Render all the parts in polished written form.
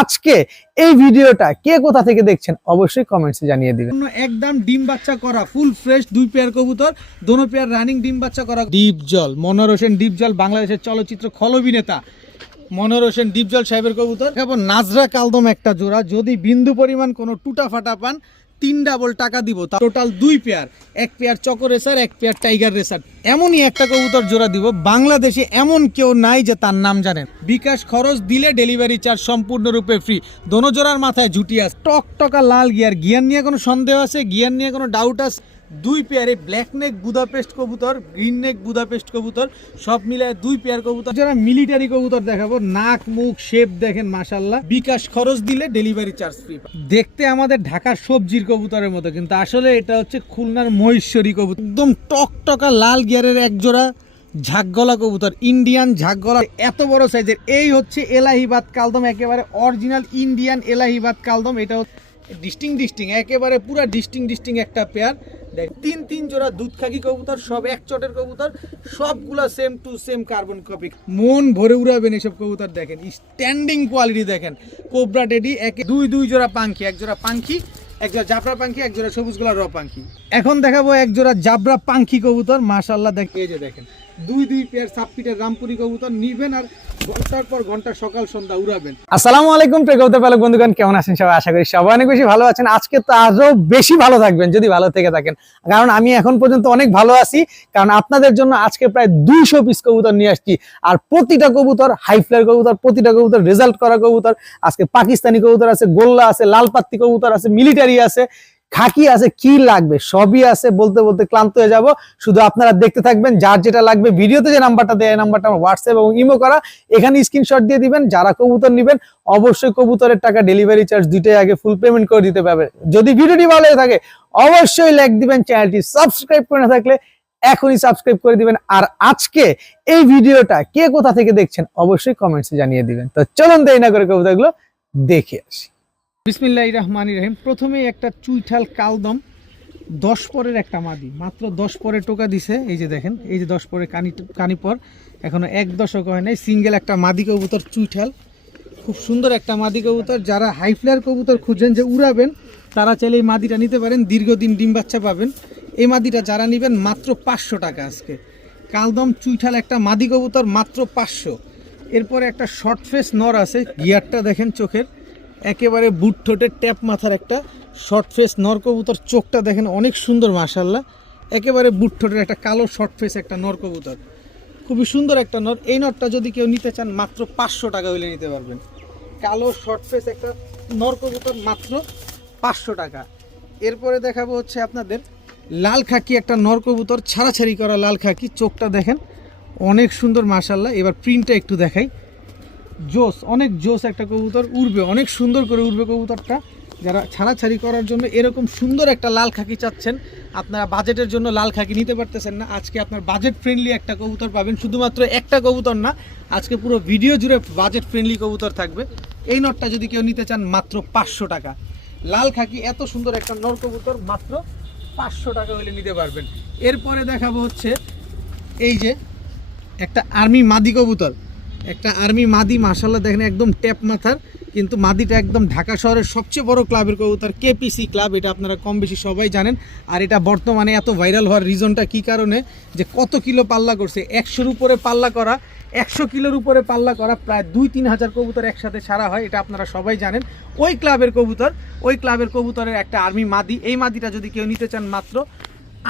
আজকে এই ভিডিওটা কে কোথা থেকে দেখছেন অবশ্যই কমেন্টসে জানিয়ে দিবেন। একদম ডিম বাচ্চা করা ফুল ফ্রেশ 2 পেয়ার কবুতর, দোনো পেয়ার রানিং ডিম বাচ্চা করা। ডিপ জল মনোহর হোসেন ডিপ জল, বাংলাদেশের চলচ্চিত্র খল অভিনেতা মনোহর হোসেন ডিপ জল সাহেবের কবুতর। এবং নাজরা কালদম একটা জোড়া, যদি বিন্দু পরিমাণ কোনো টুটা ফাটা পান 3 ডাবল টাকা দিব। টোটাল 2 পেয়ার, এক পেয়ার চকো রেসার, এক পেয়ার টাইগার রেসার। এমনই একটা কবুতর জোড়া দিব, বাংলাদেশে এমন কেউ নাই যে তার নাম জানেন। বিকাশ খরচ দিলে ডেলিভারি চার্জ সম্পূর্ণরূপে ফ্রি। দোনো জোড়ার মাথায় ঝুটি আছে, টকটকা লাল গিয়ার। গিয়ার নিয়ে কোনো সন্দেহ আছে? গিয়ার নিয়ে কোনো ডাউট আছে? 2 পেয়ারে ব্ল্যাক নেক বুদাপেস্ট কবুতর, গ্রিন নেক বুদাপেস্ট কবুতর, সব মিলায় 2 পেয়ার কবুতর। যারা মিলিটারি কবুতর দেখাবো, নাক মুখ শেপ দেখেন মাশাআল্লাহ। বিকাশ খরচ দিলে ডেলিভারি চার্জ ফ্রি। দেখতে আমাদের ঢাকার সবজির কবুতরের মতো, কিন্তু আসলে এটা হচ্ছে খুলনার মহেশ্বরী কবুতর। একদম টকটকা লাল গিয়ারের এক জোড়া ঝাকগলা কবুতর, ইন্ডিয়ান ঝাকগলা, এত বড় সাইজের। এই হচ্ছে এলাহিবাদ কালদম, একেবারে অরিজিনাল ইন্ডিয়ান এলাহিবাদ কালদম। এটা ডিস্টিং একেবারে পুরা ডিস্টিং একটা পেয়ার। দেখ 3 জোড়া দুধ খাকি কবুতর, সব এক চটের কবুতর, সবগুলা same to same carbon copy. মন ভরে উড়াবেন এসব কবুতর। দেখেন স্ট্যান্ডিং কোয়ালিটি দেখেন। কোবরা টেডি একে 2 জোড়া পাঙ্খি, এক জোড়া পাঙ্খি, এক জোড়া জাবরা পাঙ্খি, এক জোড়া সবুজ গোলা র পাঙ্খি। এখন দেখাবো এক জোড়া জাবরা পাঙ্খি কবুতর, মাশাআল্লাহ। দেখ এই যে দেখেন 2 পেয়ার সাবপিটের রামপুরি কবুতর নিবেন আর ঘন্টার পর ঘন্টা সকাল সন্ধ্যা উড়াবেন। আসসালামু আলাইকুম প্রিয় কবুতর পালক বন্ধুগণ, কেমন আছেন সবাই? আশা করি সবাই অনেক বেশি ভালো আছেন। আজকে তো আরো বেশি ভালো থাকবেন যদি ভালো থেকে থাকেন, কারণ আমি এখন পর্যন্ত অনেক ভালো আছি। কারণ আপনাদের জন্য আজকে প্রায় 200 পিস কবুতর নিয়ে আসছি, আর প্রতিটা কবুতর হাই ফ্লায়ার কবুতর, প্রতিটা কবুতর রেজাল্ট করা কবুতর। আজকে পাকিস্তানি কবুতর আছে, গোল্লা আছে, লাল পাত্তি কবুতর আছে, মিলিটারি আছে, খাকি আছে, কি লাগবে সবই আছে। বলতে বলতে ক্লান্ত হয়ে যাব, শুধু আপনারা দেখতে থাকবেন। যার যেটা লাগবে ভিডিওতে যে নাম্বারটা দেয়, এই নাম্বারটা আমার হোয়াটসঅ্যাপ এবং ইমো করা, এখানে স্ক্রিনশট দিয়ে দিবেন। যারা কবুতর নেবেন অবশ্যই কবুতরের টাকা, ডেলিভারি চার্জ দুইটাই আগে ফুল পেমেন্ট করে দিতে পারবেন। যদি ভিডিওটি ভালো লাগে থাকে অবশ্যই লাইক দিবেন, চ্যানেলটি সাবস্ক্রাইব করে না থাকলে এখনই সাবস্ক্রাইব করে দিবেন। আর আজকে এই ভিডিওটা কে কোথা থেকে দেখছেন অবশ্যই কমেন্টসে জানিয়ে দিবেন। তো চলুন দেরি না করে কবুতরগুলো দেখে আসি। বিসমিল্লাহির রহমানির রহিম। প্রথমেই একটা চুইঠাল কালদম 10 পরের একটা মাদি, মাত্র 10 পরে টোকা দিছে। এই যে দেখেন, এই যে 10 পরে কানি পর, এখনো 1 দশক হয় নাই। সিঙ্গেল একটা মাদি কবুতর চুইঠাল, খুব সুন্দর একটা মাদি কবুতর। যারা হাই ফ্লায়ার কবুতর খুঁজছেন যে উড়াবেন, তারা চাইলে এই মাদিটা নিতে পারেন, দীর্ঘদিন ডিম বাচ্চা পাবেন। এই মাদিটা যারা নেবেন মাত্র 500 টাকা। আজকে কালদম চুইঠাল একটা মাদি কবুতর মাত্র 500। এরপরে একটা শর্ট ফেস নর আছে, গিয়ারটা দেখেন চোখের, একেবারে বুট ঠোঁটের ট্যাপ মাথার একটা শর্ট ফেস নর কবুতর। চোখটা দেখেন অনেক সুন্দর মাশাআল্লাহ, একেবারে বুট ঠোঁটের একটা কালো শর্ট ফেস একটা নর কবুতর, খুবই সুন্দর একটা নর। এই নরটা যদি কেউ নিতে চান মাত্র 500 টাকা হইলে নিতে পারবেন। কালো শর্ট ফেস একটা নর কবুতর মাত্র 500 টাকা। এরপরে দেখাবো হচ্ছে আপনাদের লাল খাকি একটা নর কবুতর, ছাড়াছাড়ি করা লাল খাকি। চোখটা দেখেন অনেক সুন্দর মাশাআল্লাহ। এবার প্রিন্টটা একটু দেখাই, জোস, অনেক জোস একটা কবুতর, উড়বে অনেক সুন্দর করে উড়বে কবুতরটা। যারা ছাড়াছাড়ি করার জন্য এরকম সুন্দর একটা লাল খাকি চাচ্ছেন, আপনারা বাজেটের জন্য লাল খাকি নিতে পারতেছেন না, আজকে আপনার বাজেট ফ্রেন্ডলি একটা কবুতর পাবেন। শুধুমাত্র একটা কবুতর না, আজকে পুরো ভিডিও জুড়ে বাজেট ফ্রেন্ডলি কবুতর থাকবে। এই নটটা যদি কেউ নিতে চান মাত্র 500 টাকা। লাল খাকি এত সুন্দর একটা নর কবুতর মাত্র 500 টাকা হলে নিতে পারবেন। এরপরে দেখাবো হচ্ছে এই যে একটা আর্মি মাদি কবুতর, একটা আর্মি মাদি মাশাআল্লাহ। দেখেন একদম ট্যাপ মাথার, কিন্তু মাদিটা একদম ঢাকা শহরের সবচেয়ে বড় ক্লাবের কবুতর, কেপিসি ক্লাব। এটা আপনারা কম বেশি সবাই জানেন। আর এটা বর্তমানে এত ভাইরাল হওয়ার রিজনটা কি কারণে, যে কত কিলো পাল্লা করছে, 100-র উপরে পাল্লা করা, 100 কিলোর উপরে পাল্লা করা, প্রায় 2-3 হাজার কবুতর একসাথে ছাড়া হয়। এটা আপনারা সবাই জানেন। ওই ক্লাবের কবুতর, ওই ক্লাবের কবুতরের একটা আর্মি মাদি। এই মাদিটা যদি কেউ নিতে চান মাত্র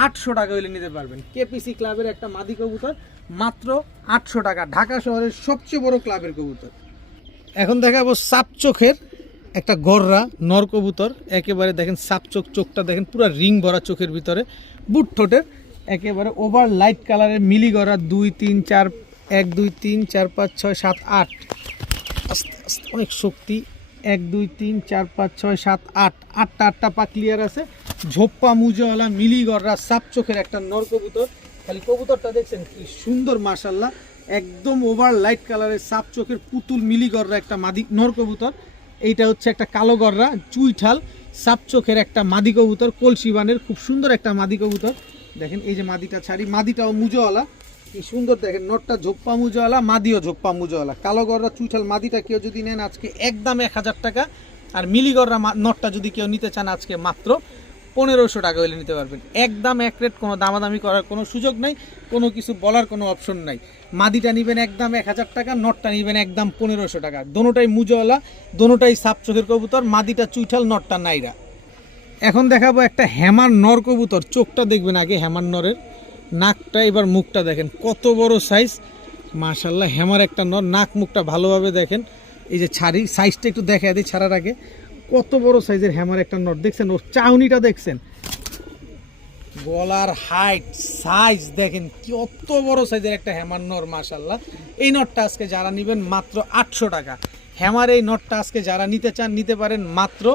800 টাকা হইলে নিতে পারবেন। কেপিসি ক্লাবের একটা মাদি কবুতর মাত্র 800 টাকা, ঢাকা শহরের সবচেয়ে বড় ক্লাবের কবুতর। এখন দেখাবো সাপ চোখের একটা গররা নর কবুতর, একেবারে দেখেন সাপ চোখ, চোখটা দেখেন পুরো রিং ভরা চোখের ভিতরে, বুট ঠোঁটের একেবারে ওভার লাইট কালারের মিলি গররা। 2 3 4 1 2 3 4 5 6 7 8, আস্তে আস্তে অনেক শক্তি। 1 2 3 4 5 6 7 8, 8টা পা ক্লিয়ার আছে। ঝোপ্পা মুজওয়ালা মিলি গররা সাপ চোখের একটা নর কবুতর। খালি কবুতরটা দেখছেন কি সুন্দর মাশাআল্লাহ, একদম ওভার লাইট কালারের সাপ চোখের পুতুল মিলি গররা একটা মাদি নর কবুতর। এইটা হচ্ছে একটা কালো গররা চুইঠাল সাপ চোখের একটা মাদি কবুতর, কলসিবানের খুব সুন্দর একটা মাদি কবুতর। দেখেন এই যে মাদিটা ছাড়ি, মাদিটাও মুজওয়ালা, কি সুন্দর দেখেন, নটটা ঝোপ্পা মুজোওয়ালা, মাদিও ঝোপ্পা মুজোওয়ালা। কালো গররা চুইঠাল মাদিটা কেউ যদি নেন আজকে একদম 1000 টাকা, আর মিলিগররা নটটা যদি কেউ নিতে চান আজকে মাত্র 1500 টাকা হলে নিতে পারবেন। একদম এক রেট, কোনো দামাদামি করার কোনো সুযোগ নাই, কোনো কিছু বলার কোনো অপশন নাই। মাদিটা নেবেন একদম 1000 টাকা, নটটা নেবেন একদম 1500 টাকা। দোনোটাই মুজোওয়ালা, দোনোটাই সাপ চোখের কবুতর, মাদিটা চুইঠাল, নটটা নাইরা। এখন দেখাবো একটা হ্যামার নর কবুতর, চোখটা দেখবেন আগে হ্যামার নরের, নাকটা, এবার মুখটা দেখেন কত বড় সাইজ, মাশাআল্লাহ। হ্যামার একটা নর, নাক মুখটা ভালোভাবে দেখেন। এই যে ছাড়ি সাইজটা একটু দেখা দিই ছাড়ার আগে, কত বড় সাইজের হ্যামার একটা নর দেখছেন, ওর চাউনিটা দেখছেন, গলার হাইট সাইজ দেখেন, কত বড় সাইজের একটা হ্যামার নর, মাশাআল্লাহ। এই নটটা আজকে যারা নেবেন মাত্র 800 টাকা। হ্যামার এই নটটা আজকে যারা নিতে চান নিতে পারেন মাত্র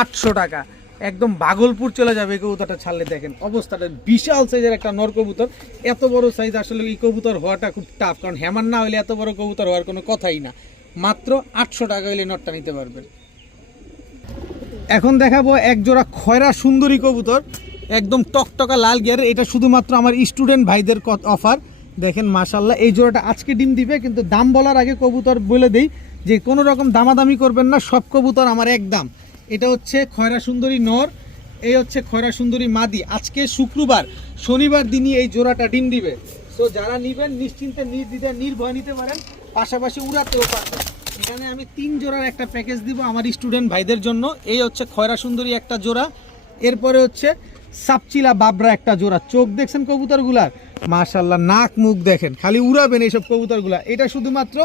800 টাকা। একদম ভাগলপুর চলে যাবে এই কবুতরটা ছাড়লে। দেখেন অবস্থাটা, বিশাল সাইজের একটা নর কবুতর। এত বড় সাইজ আসলে এই কবুতর হওয়াটা খুব টাফ, কারণ হ্যামার না হলে এত বড় কবুতর হওয়ার কোনো কথাই না। মাত্র 800 টাকা হলে নটটা নিতে পারবেন। এখন দেখাবো এক জোড়া খয়রা সুন্দরী কবুতর, একদম টকটকা লাল গিয়ারের। এটা শুধুমাত্র আমার স্টুডেন্ট ভাইদের অফার। দেখেন মাশাআল্লাহ, এই জোড়াটা আজকে ডিম দিবে, কিন্তু দাম বলার আগে কবুতর বলে দেই যে কোনো রকম দামাদামি করবেন না, সব কবুতর আমার একদম। এটা হচ্ছে খয়রা সুন্দরী নর, এই হচ্ছে খয়রা সুন্দরী মাদি। আজকে শুক্রবার, শনিবার দিনই এই জোড়াটা ডিম দিবে। সো যারা নেবেন নিশ্চিন্তে নির্দ্বিধায় নির্ভয় নিতে পারেন, পাশাপাশি উড়াতেও পারবেন। এখানে আমি 3 জোড়ার একটা প্যাকেজ দিব আমার স্টুডেন্ট ভাইদের জন্য। এই হচ্ছে খয়রা সুন্দরী একটা জোড়া, এরপরে হচ্ছে সাপচিলা বাবরা একটা জোড়া। চোখ দেখছেন কবুতরগুলার, মাশাআল্লাহ, নাক মুখ দেখেন, খালি উড়াবেন এইসব কবুতরগুলা। এটা শুধুমাত্র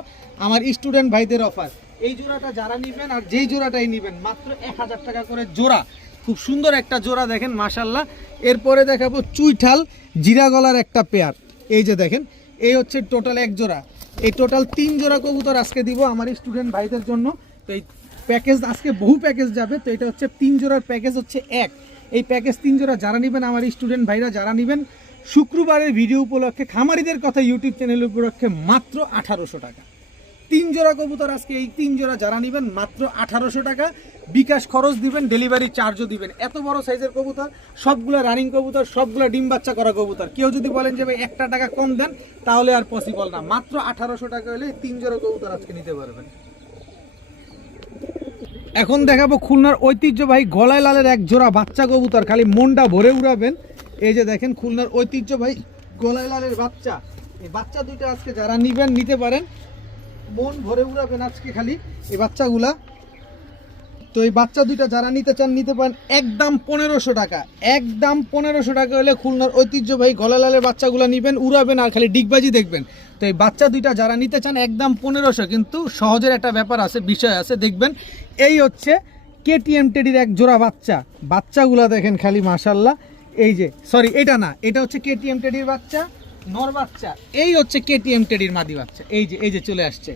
আমার স্টুডেন্ট ভাইদের অফার। এই জোড়াটা যারা নেবেন, আর যেই জোড়াটাই নেবেন, মাত্র 1000 টাকা করে জোড়া। খুব সুন্দর একটা জোড়া দেখেন মাশাআল্লাহ। এরপরে দেখাবো চুইঠাল জিরা গলার একটা পেয়ার। এই যে দেখেন, এই হচ্ছে টোটাল এক জোড়া। এই টোটাল 3 জোড়া কবুতর আজকে দিব আমার স্টুডেন্ট ভাইদের জন্য। তো এই প্যাকেজ আজকে বহু প্যাকেজ যাবে, তো এটা হচ্ছে 3 জোড়ার প্যাকেজ হচ্ছে এক। এই প্যাকেজ 3 জোড়া যারা নেবেন, আমার স্টুডেন্ট ভাইরা যারা নেবেন, শুক্রবারের ভিডিও উপলক্ষে, খামারিদের কথা ইউটিউব চ্যানেল উপলক্ষে মাত্র 1800 টাকা। 3 জোড়া কবুতর আজকে, এই 3 জোড়া যারা নেবেন মাত্র 1800 টাকা। বিকাশ খরচ দিবেন, ডেলিভারি চার্জও দিবেন। এত বড় সাইজের কবুতর, সবগুলো রানিং কবুতর, সবগুলো ডিম বাচ্চা করা কবুতর। কেউ যদি বলেন যে ভাই 1 টাকা কম দেন, তাহলে আর পসিবল না। মাত্র 1800 টাকা হলে 3 জোড়া কবুতর আজকে নিতে পারবেন। এখন দেখাবো খুলনার ঐতিহ্যবাহী গলায় লালের এক জোড়া বাচ্চা কবুতর, খালি মনটা ভরে উড়াবেন। এই যে দেখেন খুলনার ঐতিহ্যবাহী গলায় লালের বাচ্চা। এই বাচ্চা দুইটা আজকে যারা নিবেন নিতে পারেন, মন ভরে উড়াবেন আজকে খালি এই বাচ্চাগুলা। তো এই বাচ্চা দুইটা যারা নিতে চান নিতে পারেন একদম 1500 টাকা। একদম 1500 টাকা হলে খুলনার ঐতিহ্যবাহী গলায় লালের বাচ্চাগুলো নিবেন, উড়াবেন আর খালি ডিগবাজি দেখবেন। তো এই বাচ্চা দুইটা যারা নিতে চান একদম 1500, কিন্তু সহজের একটা ব্যাপার আছে, বিষয় আছে, দেখবেন। এই হচ্ছে কেটিএম টেডির এক জোড়া বাচ্চা। বাচ্চাগুলা দেখেন খালি মাশাআল্লাহ। এই যে সরি, এটা না, এটা হচ্ছে কেটিএম টেডির বাচ্চা, নর বাচ্চা। এই হচ্ছে কেটিএম টেডির মাদি বাচ্চা। এই যে চলে আসছে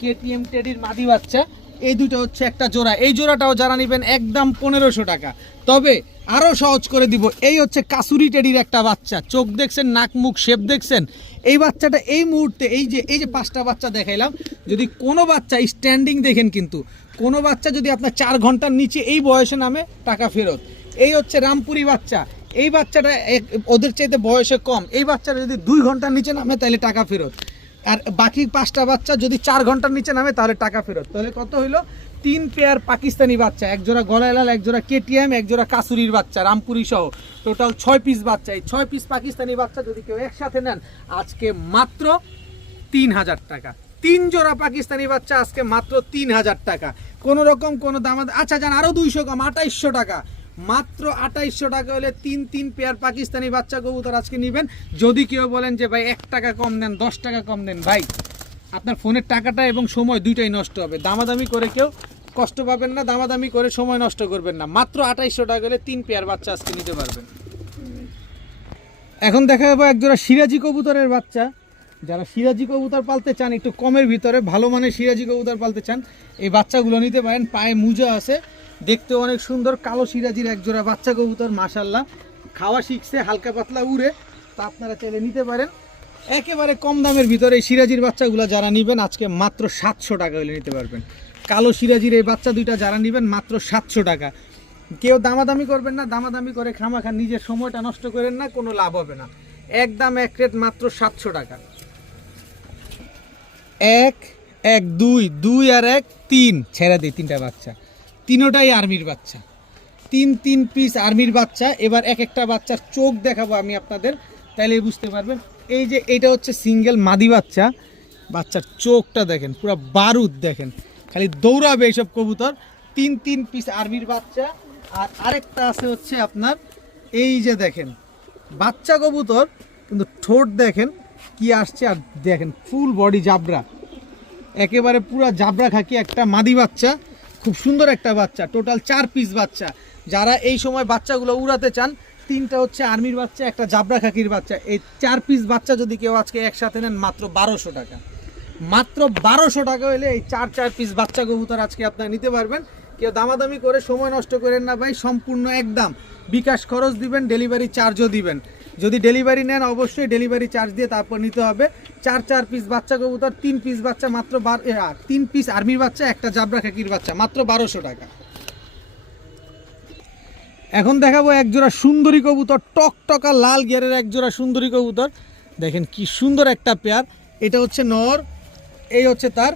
কেটিএম টেডির মাদি বাচ্চা। এই দুটো হচ্ছে একটা জোড়া। এই জোড়াটাও যারা নেবেন একদম 1500 টাকা। তবে আরও সহজ করে দিব, এই হচ্ছে কাসুরি টেডির একটা বাচ্চা। চোখ দেখছেন, নাক মুখ শেপ দেখছেন। এই বাচ্চাটা এই মুহূর্তে, এই যে 5টা বাচ্চা দেখাইলাম, যদি কোনো বাচ্চা স্ট্যান্ডিং দেখেন, কিন্তু কোনো বাচ্চা যদি আপনার 4 ঘন্টার নিচে এই বয়সে নামে, টাকা ফেরত। এই হচ্ছে রামপুরি বাচ্চা। এই বাচ্চাটা ওদের চাইতে বয়সে কম। এই বাচ্চাটা যদি 2 ঘন্টার নিচে নামে তাহলে টাকা ফেরত। আর বাকি 5টা বাচ্চা যদি 4 ঘন্টার নিচে নামে তাহলে টাকা ফেরত। তাহলে কত হইলো? 3 পেয়ার পাকিস্তানি বাচ্চা, এক জোড়া গলায় লাল, এক জোড়া কেটিএম, এক জোড়া কাসুরির বাচ্চা রামপুরি সহ, টোটাল 6 পিস বাচ্চা। এই 6 পিস পাকিস্তানি বাচ্চা যদি কেউ একসাথে নেন আজকে মাত্র 3000 টাকা। 3 জোড়া পাকিস্তানি বাচ্চা আজকে মাত্র 3000 টাকা। কোনো রকম কোনো দাম, আচ্ছা যান আরও 200 কম, 2800 টাকা। মাত্র 2800 টাকা হলে 3 পেয়ার পাকিস্তানি বাচ্চা কবুতর আজকে নেবেন। যদি কেউ বলেন যে ভাই 1 টাকা কম দেন, 10 টাকা কম দেন, ভাই আপনার ফোনের টাকাটা এবং সময় দুইটাই নষ্ট হবে। দামাদামি করে কেউ কষ্ট পাবেন না, দামাদামি করে সময় নষ্ট করবেন না। মাত্র 2800 টাকা হলে 3 পেয়ার বাচ্চা আজকে নিতে পারবেন। এখন দেখা যাবে একজোড়া সিরাজি কবুতরের বাচ্চা। যারা সিরাজি কবুতর পালতে চান, একটু কমের ভিতরে ভালো মানের সিরাজি কবুতর পালতে চান, এই বাচ্চাগুলো নিতে পারেন। পায়ে মুজা আছে, দেখতে অনেক সুন্দর, কালো সিরাজির একজোড়া বাচ্চা কবুতর মাশাআল্লাহ। খাওয়া শিখছে, হালকা পাতলা উড়ে, তা আপনারা চাইলে নিতে পারেন। একেবারে কম দামের ভিতরে এই সিরাজির বাচ্চাগুলো যারা নেবেন আজকে মাত্র 700 টাকা হলে নিতে পারবেন। কালো সিরাজির এই বাচ্চা দুইটা যারা নেবেন মাত্র 700 টাকা। কেউ দামাদামি করবেন না, দামাদামি করে খামাখা নিজের সময়টা নষ্ট করেন না, কোনো লাভ হবে না। একদম এক রেট মাত্র 700 টাকা। 1 1 2 2 আর 1 3 ছেড়ে দিই, 3টা বাচ্চা, তিনোটাই আর্মির বাচ্চা, 3 পিস আর্মির বাচ্চা। এবার এক একটা বাচ্চার চোখ দেখাবো আমি আপনাদের, তাহলে বুঝতে পারবেন। এই যে এটা হচ্ছে সিঙ্গেল মাদি বাচ্চা, বাচ্চার চোখটা দেখেন পুরো বারুদ, দেখেন খালি দৌড়াবে এইসব কবুতর। 3 পিস আর্মির বাচ্চা। আর আরেকটা আছে হচ্ছে আপনার এই যে দেখেন বাচ্চা কবুতর, কিন্তু ঠোঁট দেখেন কি আসছে, আর দেখেন ফুল বডি জাবরা, একেবারে পুরো জাবরা খাকি একটা মাদি বাচ্চা, খুব সুন্দর একটা বাচ্চা। টোটাল 4 পিস বাচ্চা। যারা এই সময় বাচ্চাগুলো উড়াতে চান, 3টা হচ্ছে আর্মির বাচ্চা, একটা জাবরা খাকির বাচ্চা, এই 4 পিস বাচ্চা যদি কেউ আজকে একসাথে নেন মাত্র 1200 টাকা। মাত্র 1200 টাকা হলে এই 4 পিস বাচ্চা কবুতর আজকে আপনারা নিতে পারবেন। কেউ দামাদামি করে সময় নষ্ট করেন না ভাই, সম্পূর্ণ একদম বিকাশ খরচ দিবেন, ডেলিভারি চার্জও দিবেন। যদি ডেলিভারি নেন অবশ্যই ডেলিভারি চার্জ দিয়ে তারপর নিতে হবে। 4 পিস বাচ্চা কবুতর, 3 পিস বাচ্চা মাত্র 3 পিস আর্মির বাচ্চা, একটা জাবরা খাকির বাচ্চা, মাত্র 1200 টাকা। এখন দেখাবো এক জোড়া সুন্দরী কবুতর, টকটকা লাল গিয়ারের এক জোড়া সুন্দরী কবুতর। দেখেন কি সুন্দর একটা পেয়ার। এটা হচ্ছে নর, এই হচ্ছে তার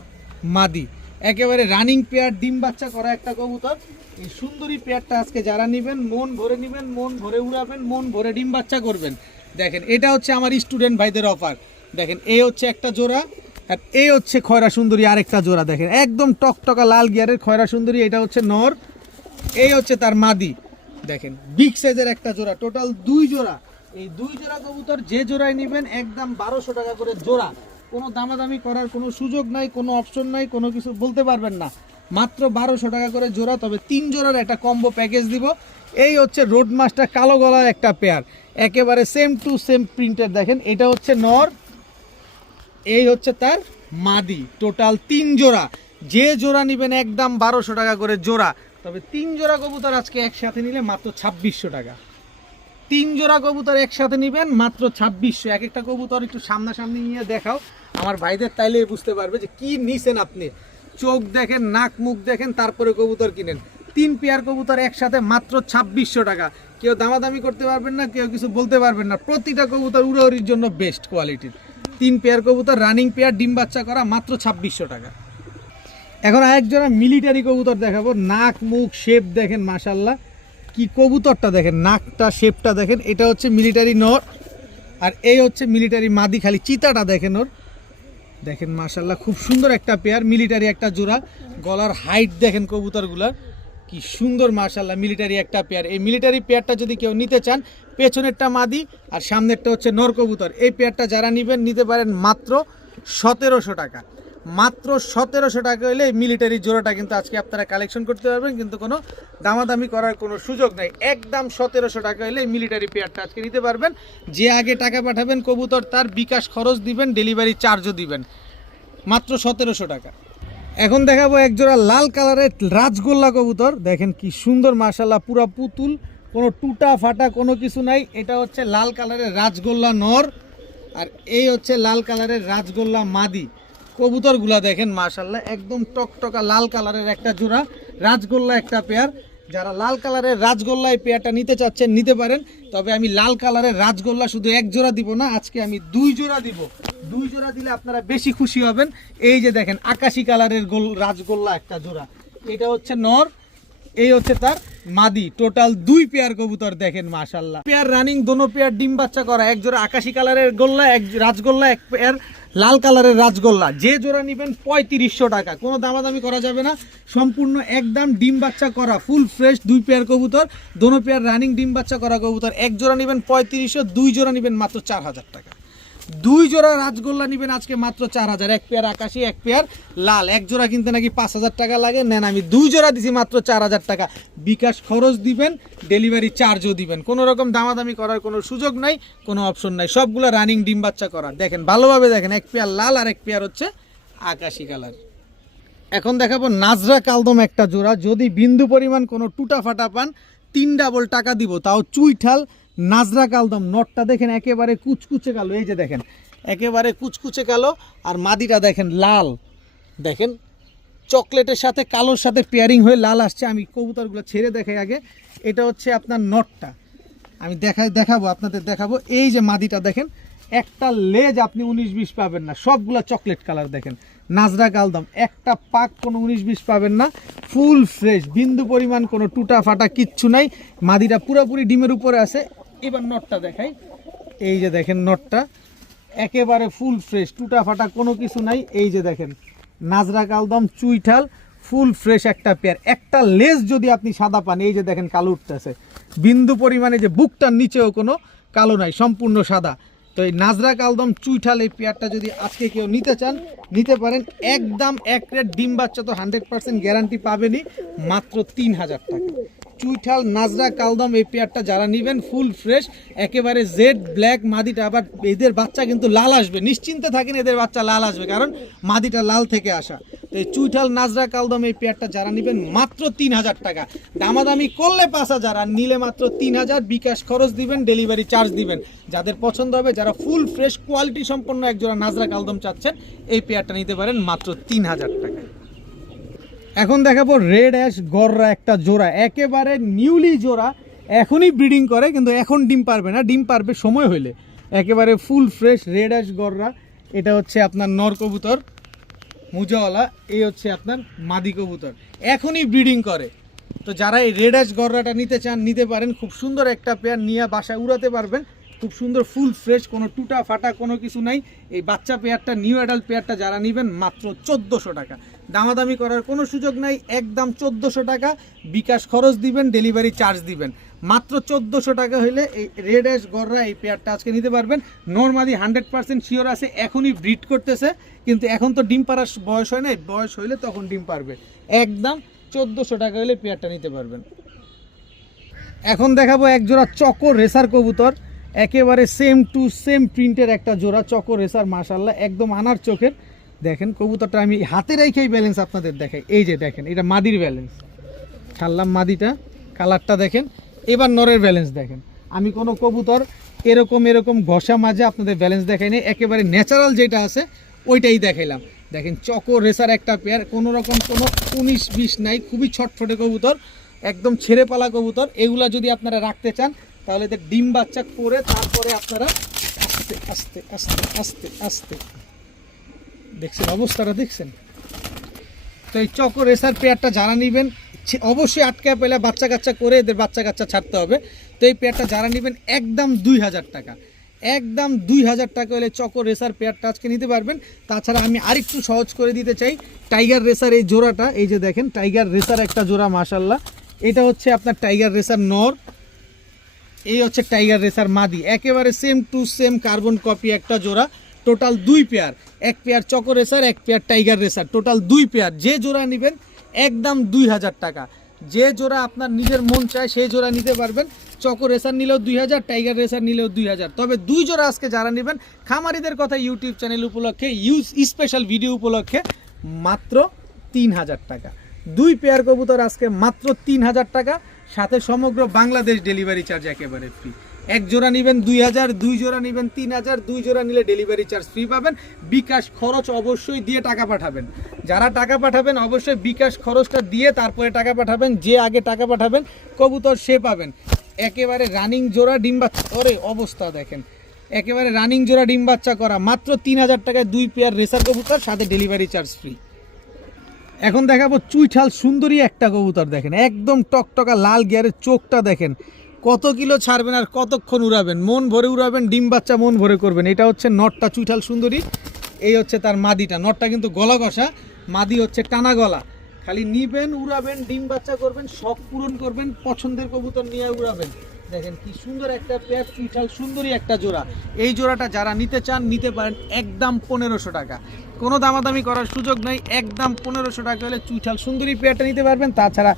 মাদি, একেবারে রানিং পেয়ার, ডিম বাচ্চা করা একটা কবুতর। এই সুন্দরী পেয়ারটা আজকে যারা নেবেন মন ভরে নেবেন, মন ভরে উড়াবেন, মন ভরে ডিম বাচ্চা করবেন। দেখেন এটা হচ্ছে আমার স্টুডেন্ট ভাইদের অফার। দেখেন এই হচ্ছে একটা জোড়া, আর এই হচ্ছে খয়রা সুন্দরী আরেকটা জোড়া। দেখেন একদম টকটকা লাল গিয়ারের খয়রা সুন্দরী, এটা হচ্ছে নর, এই হচ্ছে তার মাদি। দেখেন বিগ সাইজের একটা জোড়া, টোটাল 2 জোড়া। এই 2 জোড়া কবুতর যে জোড়ায় নেবেন একদম 1200 টাকা করে জোড়া। কোনো দামাদামি করার কোনো সুযোগ নাই, কোনো অপশন নাই, কোনো কিছু বলতে পারবেন না, মাত্র 1200 টাকা করে জোড়া। তবে 3 জোড়ার একটা কম্বো প্যাকেজ দিব। এই হচ্ছে রোড মাস্টার কালো গলার একটা পেয়ার, একেবারে সেম টু সেম প্রিন্টের। দেখেন এটা হচ্ছে নর, এই হচ্ছে তার মাদি, টোটাল 3 জোড়া। যে জোড়া নেবেন একদম 1200 টাকা করে জোড়া। তবে 3 জোড়া কবুতর আজকে একসাথে নিলে মাত্র 2600 টাকা। 3 জোড়া কবুতর একসাথে নেবেন মাত্র 2600। এক একটা কবুতর একটু সামনাসামনি নিয়ে দেখাও আমার ভাইদের, তাইলে বুঝতে পারবে যে কি নিছেন আপনি। চোখ দেখেন, নাক মুখ দেখেন, তারপরে কবুতর কিনেন। 3 পেয়ার কবুতর একসাথে মাত্র 2600 টাকা। কেউ দামাদামি করতে পারবেন না, কেউ কিছু বলতে পারবেন না। প্রতিটা কবুতর উড়াউড়ির জন্য বেস্ট কোয়ালিটির। 3 পেয়ার কবুতর রানিং পেয়ার, ডিম বাচ্চা করা, মাত্র 2600 টাকা। এখন আরেক জোড়া মিলিটারি কবুতর দেখাবো। নাক মুখ শেপ দেখেন মাশাল্লাহ, কি কবুতরটা দেখেন, নাকটা শেপটা দেখেন। এটা হচ্ছে মিলিটারি নর, আর এই হচ্ছে মিলিটারি মাদি, খালি চিতাটা দেখেন ওর। দেখেন মাশাল্লাহ খুব সুন্দর একটা পেয়ার, মিলিটারি একটা জোড়া। গলার হাইট দেখেন কবুতরগুলার কি সুন্দর মাশাল্লাহ, মিলিটারি একটা পেয়ার। এই মিলিটারি পেয়ারটা যদি কেউ নিতে চান, পেছনেরটা মাদি আর সামনেরটা হচ্ছে নর কবুতর। এই পেয়ারটা যারা নেবেন নিতে পারেন মাত্র 1700 টাকা। মাত্র 1700 টাকা হলে এই মিলিটারি জোড়াটা কিন্তু আজকে আপনারা কালেকশন করতে পারবেন, কিন্তু কোনো দামাদামি করার কোনো সুযোগ নাই। একদম 1700 টাকা হলে এই মিলিটারি পেয়ারটা আজকে নিতে পারবেন। যে আগে টাকা পাঠাবেন কবুতর তার বিকাশ খরচ দিবেন, ডেলিভারি চার্জও দিবেন, মাত্র 1700 টাকা। এখন দেখাবো এক জোড়া লাল কালারের রাজগোল্লা কবুতর। দেখেন কি সুন্দর মাশাল্লাহ, পুরা পুতুল, কোনো টুটা ফাটা কোনো কিছু নাই। এটা হচ্ছে লাল কালারের রাজগোল্লা নর, আর এই হচ্ছে লাল কালারের রাজগোল্লা মাদি। কবুতরগুলা দেখেন মাশাল্লাহ, একদম টকটকা লাল কালারের একটা জোড়া, রাজগোল্লা একটা পেয়ার। যারা লাল কালারের রাজগোল্লা এই পেয়ারটা নিতে চাচ্ছেন নিতে পারেন। তবে আমি লাল কালারের রাজগোল্লা শুধু 1 জোড়া দিব না, আজকে আমি 2 জোড়া দিব। 2 জোড়া দিলে আপনারা বেশি খুশি হবেন। এই যে দেখেন আকাশি কালারের রাজগোল্লা একটা জোড়া, এটা হচ্ছে নর, এই হচ্ছে তার মাদি। টোটাল 2 পেয়ার কবুতর দেখেন মাশাল্লাহ, পেয়ার রানিং, দোনো পেয়ার ডিম বাচ্চা করা। এক জোড়া আকাশি কালারের গোল্লা, এক রাজগোল্লা, এক পেয়ার লাল কালারের রাজগোল্লা। যে জোড়া নেবেন 3500 টাকা, কোনো দামাদামি করা যাবে না, সম্পূর্ণ একদম ডিম বাচ্চা করা, ফুল ফ্রেশ 2 পেয়ার কবুতর, দোনো পেয়ার রানিং ডিম বাচ্চা করা কবুতর। এক জোড়া নেবেন 3500, 2 জোড়া নেবেন মাত্র 4000 টাকা। 2 জোড়া রাজগোল্লা নেবেন আজকে মাত্র 4000। এক পেয়ার আকাশি, এক পেয়ার লাল, এক জোড়া কিনতে নাকি 5000 টাকা লাগে, নেন আমি 2 জোড়া দিছি মাত্র 4000 টাকা। বিকাশ খরচ দিবেন, ডেলিভারি চার্জও দিবেন, কোনো রকম দামাদামি করার কোনো সুযোগ নাই, কোনো অপশন নাই। সবগুলো রানিং ডিম বাচ্চা করা। দেখেন ভালোভাবে দেখেন, এক পেয়ার লাল আর এক পেয়ার হচ্ছে আকাশি কালার। এখন দেখাবো নাজরা কালদম একটা জোড়া। যদি বিন্দু পরিমাণ কোনো টুটা ফাটা পান 3 ডাবল টাকা দিব, তাও চুইঠাল নাজরা কালদম। নটটা দেখেন একেবারে কুচকুচে কালো, এই যে দেখেন একেবারে কুচকুচে কালো, আর মাদিটা দেখেন লাল। দেখেন চকলেটের সাথে কালোর সাথে পেয়ারিং হয়ে লাল আসছে। আমি কবুতরগুলো ছেড়ে দেখাই আগে। এটা হচ্ছে আপনার নটটা, আমি দেখাবো আপনাদের দেখাবো। এই যে মাদিটা দেখেন, একটা লেজ আপনি 19-20 পাবেন না, সবগুলা চকলেট কালার দেখেন, নাজরা কালদম, একটা পাক কোনো 19-20 পাবেন না, ফুল ফ্রেশ, বিন্দু পরিমাণ কোনো টুটা ফাটা কিচ্ছু নাই, মাদিটা পুরোপুরি ডিমের উপরে আছে। এবার নটটা দেখাই, এই যে দেখেন নটটা একেবারে ফুল ফ্রেশ, টুটা ফাটা কোনো কিছু নাই। এই যে দেখেন নাজরা কালদম চুইঠাল ফুল ফ্রেশ একটা পেয়ার, একটা লেজ যদি আপনি সাদা পান, এই যে দেখেন কালো উঠতেছে, বিন্দু পরিমাণে যে বুকটার নিচেও কোনো কালো নাই, সম্পূর্ণ সাদা। তো এই নাজরা কালদম চুইঠাল এই পেয়ারটা যদি আজকে কেউ নিতে চান নিতে পারেন, একদম এক রেট, ডিম বাচ্চা তো 100% গ্যারান্টি পাবেনই, মাত্র 3000 টাকা। চুইঠাল নাজরা কালদম এই পেয়ারটা যারা নেবেন ফুল ফ্রেশ, একেবারে জেড ব্ল্যাক মাদিটা, আবার এদের বাচ্চা কিন্তু লাল আসবে, নিশ্চিন্তে থাকেন এদের বাচ্চা লাল আসবে, কারণ মাদিটা লাল থেকে আসা। তো এই চুইঠাল নাজরা কালদম এই পেয়ারটা যারা নেবেন মাত্র 3000 টাকা, দামাদামি করলে 5000, আর নিলে মাত্র 3000, বিকাশ খরচ দিবেন, ডেলিভারি চার্জ দিবেন। যাদের পছন্দ হবে, যারা ফুল ফ্রেশ কোয়ালিটি সম্পন্ন একজোড়া নাজরা কালদম চাচ্ছেন, এই পেয়ারটা নিতে পারেন মাত্র 3000 টাকা। এখন দেখাবো রেড অ্যাশ গররা একটা জোড়া, একেবারে নিউলি জোড়া, এখনই ব্রিডিং করে কিন্তু এখন ডিম পারবে না, ডিম পারবে সময় হইলে। একেবারে ফুল ফ্রেশ রেড অ্যাশ গররা, এটা হচ্ছে আপনার নর কবুতর মুজাওয়ালা, এই হচ্ছে আপনার মাদি কবুতর, এখনই ব্রিডিং করে। তো যারা এই রেড অ্যাশ গররাটা নিতে চান নিতে পারেন, খুব সুন্দর একটা পেয়ার, নিয়ে বাসায় উড়াতে পারবেন, খুব সুন্দর ফুল ফ্রেশ, কোনো টুটা ফাটা কোনো কিছু নাই। এই বাচ্চা পেয়ারটা, নিউ অ্যাডাল্ট পেয়ারটা যারা নেবেন মাত্র 1400 টাকা, দামাদামি করার কোনো সুযোগ নাই, একদম 1400 টাকা, বিকাশ খরচ দিবেন, ডেলিভারি চার্জ দিবেন। মাত্র 1400 টাকা হলে এই রেড অ্যাশ গররা এই পেয়ারটা আজকে নিতে পারবেন। নর্মালি 100% শিওর আছে, এখনই ব্রিড করতেছে, কিন্তু এখন তো ডিম পাড়ার বয়স হয় নাই, বয়স হইলে তখন ডিম পারবে। একদম 1400 টাকা হলে পেয়ারটা নিতে পারবেন। এখন দেখাবো এক জোড়া চকো রেসার কবুতর, একেবারে সেম টু সেম প্রিন্টের একটা জোড়া চকো রেসার, মাশাআল্লাহ একদম আনার চোখের। দেখেন কবুতরটা আমি হাতে রেখেই ব্যালেন্স আপনাদের দেখাই, এই যে দেখেন এটা মাদির ব্যালেন্স, ছাড়লাম মাদিটা, কালারটা দেখেন। এবার নরের ব্যালেন্স দেখেন, আমি কোনো কবুতর এরকম ঘষা মাঝে আপনাদের ব্যালেন্স দেখাই নেই, একেবারে ন্যাচারাল যেটা আছে ওইটাই দেখাইলাম। দেখেন চকো রেসার একটা পেয়ার, কোনো রকম কোনো 19-20 নাই, খুবই ছটফটে কবুতর, একদম ছেড়ে পালা কবুতর। এগুলা যদি আপনারা রাখতে চান তাহলে এদের ডিম বাচ্চা করে তারপরে আপনারা আস্তে আস্তে আস্তে আস্তে আস্তে, দেখছেন অবস্থাটা দেখছেন। তো এই চকো রেসার পেয়ারটা যারা নেবেন অবশ্যই আটকায় পেলে বাচ্চা কাচ্চা করে এদের বাচ্চা কাচ্চা ছাড়তে হবে। তো এই পেয়ারটা যারা নেবেন একদম 2000 টাকা, একদম 2000 টাকা হলে চকো রেসার পেয়ারটা আজকে নিতে পারবেন। তাছাড়া আমি আরেকটু সহজ করে দিতে চাই, টাইগার রেসার এই জোড়াটা, এই যে দেখেন টাইগার রেসার একটা জোড়া, মাশাআল্লাহ এটা হচ্ছে আপনার টাইগার রেসার নর, এই হচ্ছে টাইগার রেসার মাদি, একেবারে same to same carbon copy একটা জোড়া। টোটাল 2 পেয়ার, এক পেয়ার চকো রেসার, এক pair tiger racer, total 2 pair. যে জোড়া নেবেন একদম 2000 টাকা, যে জোড়া আপনার নিজের মন চায় সেই জোড়া নিতে পারবেন। চকো রেসার নিলেও 2000, টাইগার রেসার নিলেও 2000, তবে 2 জোড়া আজকে যারা নেবেন খামারিদের কথা ইউটিউব চ্যানেল উপলক্ষে, স্পেশাল ভিডিও উপলক্ষে মাত্র 3000 টাকা। 2 পেয়ার কবুতর আজকে মাত্র 3000 টাকা, সাথে সমগ্র বাংলাদেশ ডেলিভারি চার্জ একেবারে ফ্রি। এক জোড়া নেবেন 2000, 2 জোড়া নেবেন 3000, 2 জোড়া নিলে ডেলিভারি চার্জ ফ্রি পাবেন। বিকাশ খরচ অবশ্যই দিয়ে টাকা পাঠাবেন, যারা টাকা পাঠাবেন অবশ্যই বিকাশ খরচটা দিয়ে তারপরে টাকা পাঠাবেন, যে আগে টাকা পাঠাবেন কবুতর সে পাবেন। একেবারে রানিং জোড়া ডিম বাচ্চা, ওরে অবস্থা দেখেন, একেবারে রানিং জোড়া ডিম বাচ্চা করা, মাত্র 3000 টাকায় 2 পেয়ার রেসার কবুতর, সাথে ডেলিভারি চার্জ ফ্রি। এখন দেখাবো চুইঠাল সুন্দরী একটা কবুতর, দেখেন একদম টকটকা লাল গিয়ারের, চোখটা দেখেন, কত কিলো ছাড়বেন আর কতক্ষণ উড়াবেন, মন ভরে উড়াবেন, ডিম বাচ্চা মন ভরে করবেন। এটা হচ্ছে নটটা চুইঠাল সুন্দরী, এই হচ্ছে তার মাদিটা। নটটা কিন্তু গলা কষা, মাদি হচ্ছে টানা গলা, খালি নিবেন উড়াবেন, ডিম বাচ্চা করবেন, শখ পূরণ করবেন, পছন্দের কবুতর নিয়ে উড়াবেন। দেখেন কি সুন্দর একটা পেয়ার, চুইঠাল সুন্দরী একটা জোড়া। এই জোড়াটা যারা নিতে চান নিতে পারেন একদম 1500 টাকা, কোনো দামাদামি করার সুযোগ নেই, একদম 1500 টাকা হলে চুইঠাল সুন্দরী পেয়ারটা নিতে পারবেন। তাছাড়া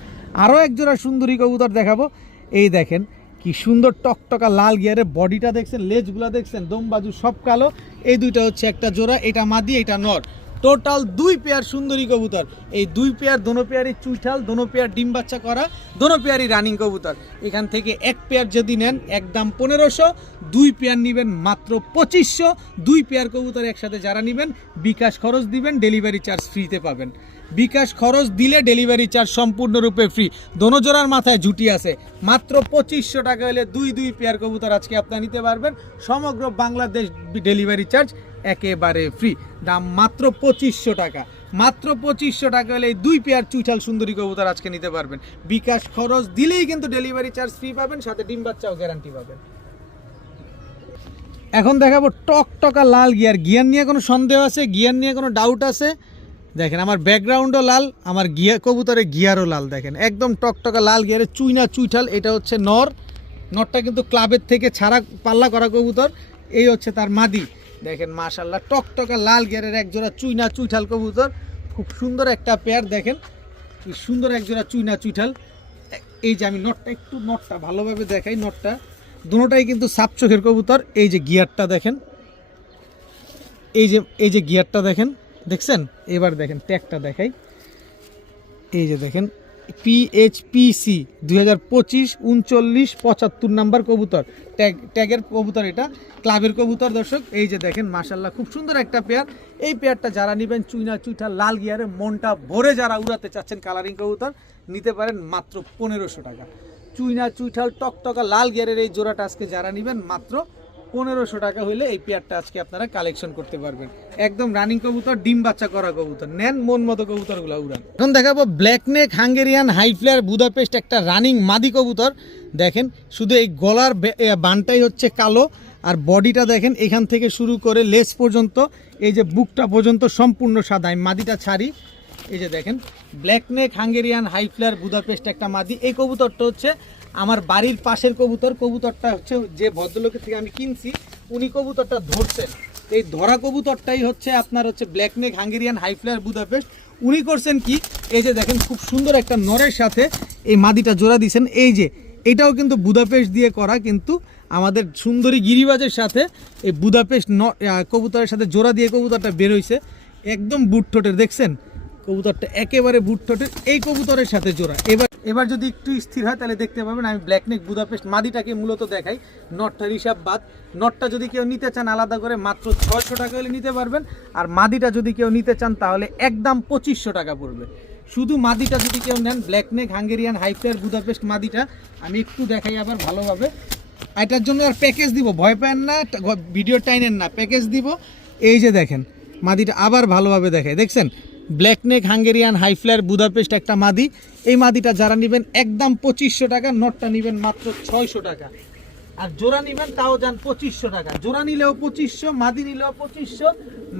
আরও এক জোড়া সুন্দরী কবুতর দেখাবো, এই দেখেন কি সুন্দর টকটকা লাল গিয়ারে, বডিটা দেখছেন, লেজগুলা দেখছেন, দম বাজু সব কালো। এই দুইটা হচ্ছে একটা জোড়া, এটা মাদি এটা নর, টোটাল 2 পেয়ার সুন্দরী কবুতর। এই 2 পেয়ার দোনো পেয়ারই চুইঠাল, দোনো পেয়ার ডিম বাচ্চা করা, দোনো পেয়ারই রানিং কবুতর। এখান থেকে এক পেয়ার যদি নেন একদম 1500, 2 পেয়ার নেবেন মাত্র 2500। 2 পেয়ার কবুতর একসাথে যারা নেবেন বিকাশ খরচ দিবেন, ডেলিভারি চার্জ ফ্রিতে পাবেন। বিকাশ খরচ দিলে ডেলিভারি চার্জ সম্পূর্ণরূপে ফ্রি। দোনো জোড়ার মাথায় ঝুটি আছে। মাত্র 2500 টাকা হলে 2 পেয়ার কবুতর আজকে আপনারা নিতে পারবেন। সমগ্র বাংলাদেশ ডেলিভারি চার্জ একেবারে ফ্রি। দাম মাত্র 2500 টাকা। মাত্র 2500 টাকা হলে এই 2 পেয়ার চুইঠাল সুন্দরী কবুতর আজকে নিতে পারবেন। বিকাশ খরচ দিলেই কিন্তু ডেলিভারি চার্জ ফ্রি পাবেন, সাথে ডিম বাচ্চাও গ্যারান্টি পাবেন। এখন দেখাবো টকটকা লাল গিয়ার। গিয়ার নিয়ে কোনো সন্দেহ আছে? গিয়ার নিয়ে কোনো ডাউট আছে? দেখেন আমার ব্যাকগ্রাউন্ডও লাল, আমার গিয়ার কবুতরের গিয়ারও লাল। দেখেন একদম টকটকা লাল গিয়ারের চুইনা চুইঠাল। এটা হচ্ছে নরটা কিন্তু ক্লাবের থেকে ছাড়া পাল্লা করা কবুতর। এই হচ্ছে তার মাদি। দেখেন মাশাল্লাহ টকটকা লাল গিয়ারের এক জোড়া চুইনা চুইঠাল কবুতর। খুব সুন্দর একটা পেয়ার। দেখেন কি সুন্দর এক জোড়া চুইনা চুইঠাল। এই যে আমি নটটা ভালোভাবে দেখাই। নটটা দুটোটাই কিন্তু সাপ চোখের কবুতর। এই যে গিয়ারটা দেখেন, এই যে গিয়ারটা দেখেন, দেখছেন? এবার দেখেন ট্যাগটা দেখাই। এই যে দেখেন PHPC 2025 39 75 নাম্বার কবুতর। ট্যাগের কবুতর, এটা ক্লাবের কবুতর দর্শক। এই যে দেখেন মাশাল্লাহ খুব সুন্দর একটা পেয়ার। এই পেয়ারটা যারা নেবেন চুইনা চুইঠা লাল গিয়ারে মনটা ভরে যারা উড়াতে চাচ্ছেন কালারিং কবুতর নিতে পারেন মাত্র 1500 টাকা। চুইনা চুইঠাল টকটকা লাল গিয়ারের এই জোড়াটা আজকে যারা নেবেন মাত্র 1500 টাকা হলে এই পেয়ারটা আজকে আপনারা কালেকশন করতে পারবেন। একদম রানিং কবুতর, ডিম বাচ্চা করা কবুতর। নেন মন মতো কবুতরগুলো উড়ান। এখন দেখাবো black neck Hungarian high flyer Budapest একটা রানিং মাদি কবুতর। দেখেন শুধু এই গলার বানটাই হচ্ছে কালো, আর বডিটা দেখেন এখান থেকে শুরু করে লেজ পর্যন্ত, এই যে বুকটা পর্যন্ত সম্পূর্ণ সাদা। আমি মাদিটা ছাড়ি। এই যে দেখেন black neck Hungarian high flyer Budapest একটা মাদি। এই কবুতরটা হচ্ছে আমার বাড়ির পাশের কবুতর। কবুতরটা হচ্ছে যে ভদ্রলোকের থেকে আমি কিনছি, উনি কবুতরটা ধরছেন। এই ধরা কবুতরটাই হচ্ছে আপনার হচ্ছে black neck Hungarian high flyer Budapest. উনি করছেন কি, এই যে দেখেন খুব সুন্দর একটা নরের সাথে এই মাদিটা জোড়া দিয়েছেন। এই যে এটাও কিন্তু বুদাপেস্ট দিয়ে করা, কিন্তু আমাদের সুন্দরী গিরিবাজের সাথে এই বুদাপেস্ট কবুতরের সাথে জোড়া দিয়ে কবুতরটা বের হয়েছে। একদম বুট ঠোঁটের, দেখছেন কবুতরটা একেবারে বুট ঠোঁটের। এই কবুতরের সাথে জোড়া। এবার যদি একটু স্থির হয় তাহলে দেখতে পাবেন আমি ব্ল্যাক নেক বুদাপেস্ট মাদিটাকে মূলত দেখাই। নটটার হিসাব বাদ। নটটা যদি কেউ নিতে চান আলাদা করে মাত্র 600 টাকা হলে নিতে পারবেন। আর মাদিটা যদি কেউ নিতে চান তাহলে একদম 2500 টাকা পড়বে। শুধু মাদিটা যদি কেউ নেন black neck Hungarian high flyer Budapest মাদিটা আমি একটু দেখাই আবার ভালোভাবে। এটার জন্য আর প্যাকেজ দিব, ভয় পান না, ভিডিও টাইনেন না, প্যাকেজ দিব। এই যে দেখেন মাদিটা আবার ভালোভাবে দেখায়, দেখছেন black neck Hungarian high flyer Budapest একটা মাদি। এই মাদিটা যারা নেবেন একদম 2500 টাকা। নটটা নেবেন মাত্র 600 টাকা। আর জোড়া নেবেন তাও যান 2500 টাকা। জোড়া নিলেও 2500, মাদি নিলেও 2500,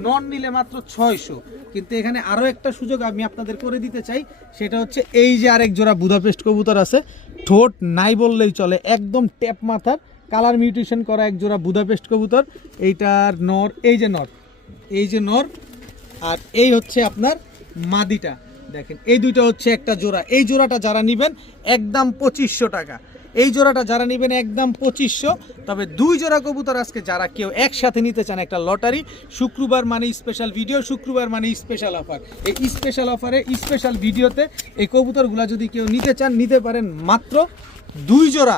নন নিলে মাত্র 600। কিন্তু এখানে আরও একটা সুযোগ আমি আপনাদের করে দিতে চাই, সেটা হচ্ছে এই যে আরেক জোড়া বুদাপেস্ট কবুতর আছে, ঠোঁট নাই বললেই চলে, একদম ট্যাপ মাথার কালার মিউটেশন করা এক জোড়া বুদাপেস্ট কবুতর। এইটার নর, এই যে নর, আর এই হচ্ছে আপনার মাদিটা। দেখেন এই দুইটা হচ্ছে একটা জোড়া। এই জোড়াটা যারা নেবেন একদম 2500 টাকা। এই জোড়াটা যারা নেবেন একদম 2500। তবে 2 জোড়া কবুতর আজকে যারা কেউ একসাথে নিতে চান, একটা লটারি। শুক্রবার মানে স্পেশাল ভিডিও, শুক্রবার মানে স্পেশাল অফার। এই স্পেশাল অফারে স্পেশাল ভিডিওতে এই কবুতরগুলো যদি কেউ নিতে চান নিতে পারেন মাত্র 2 জোড়া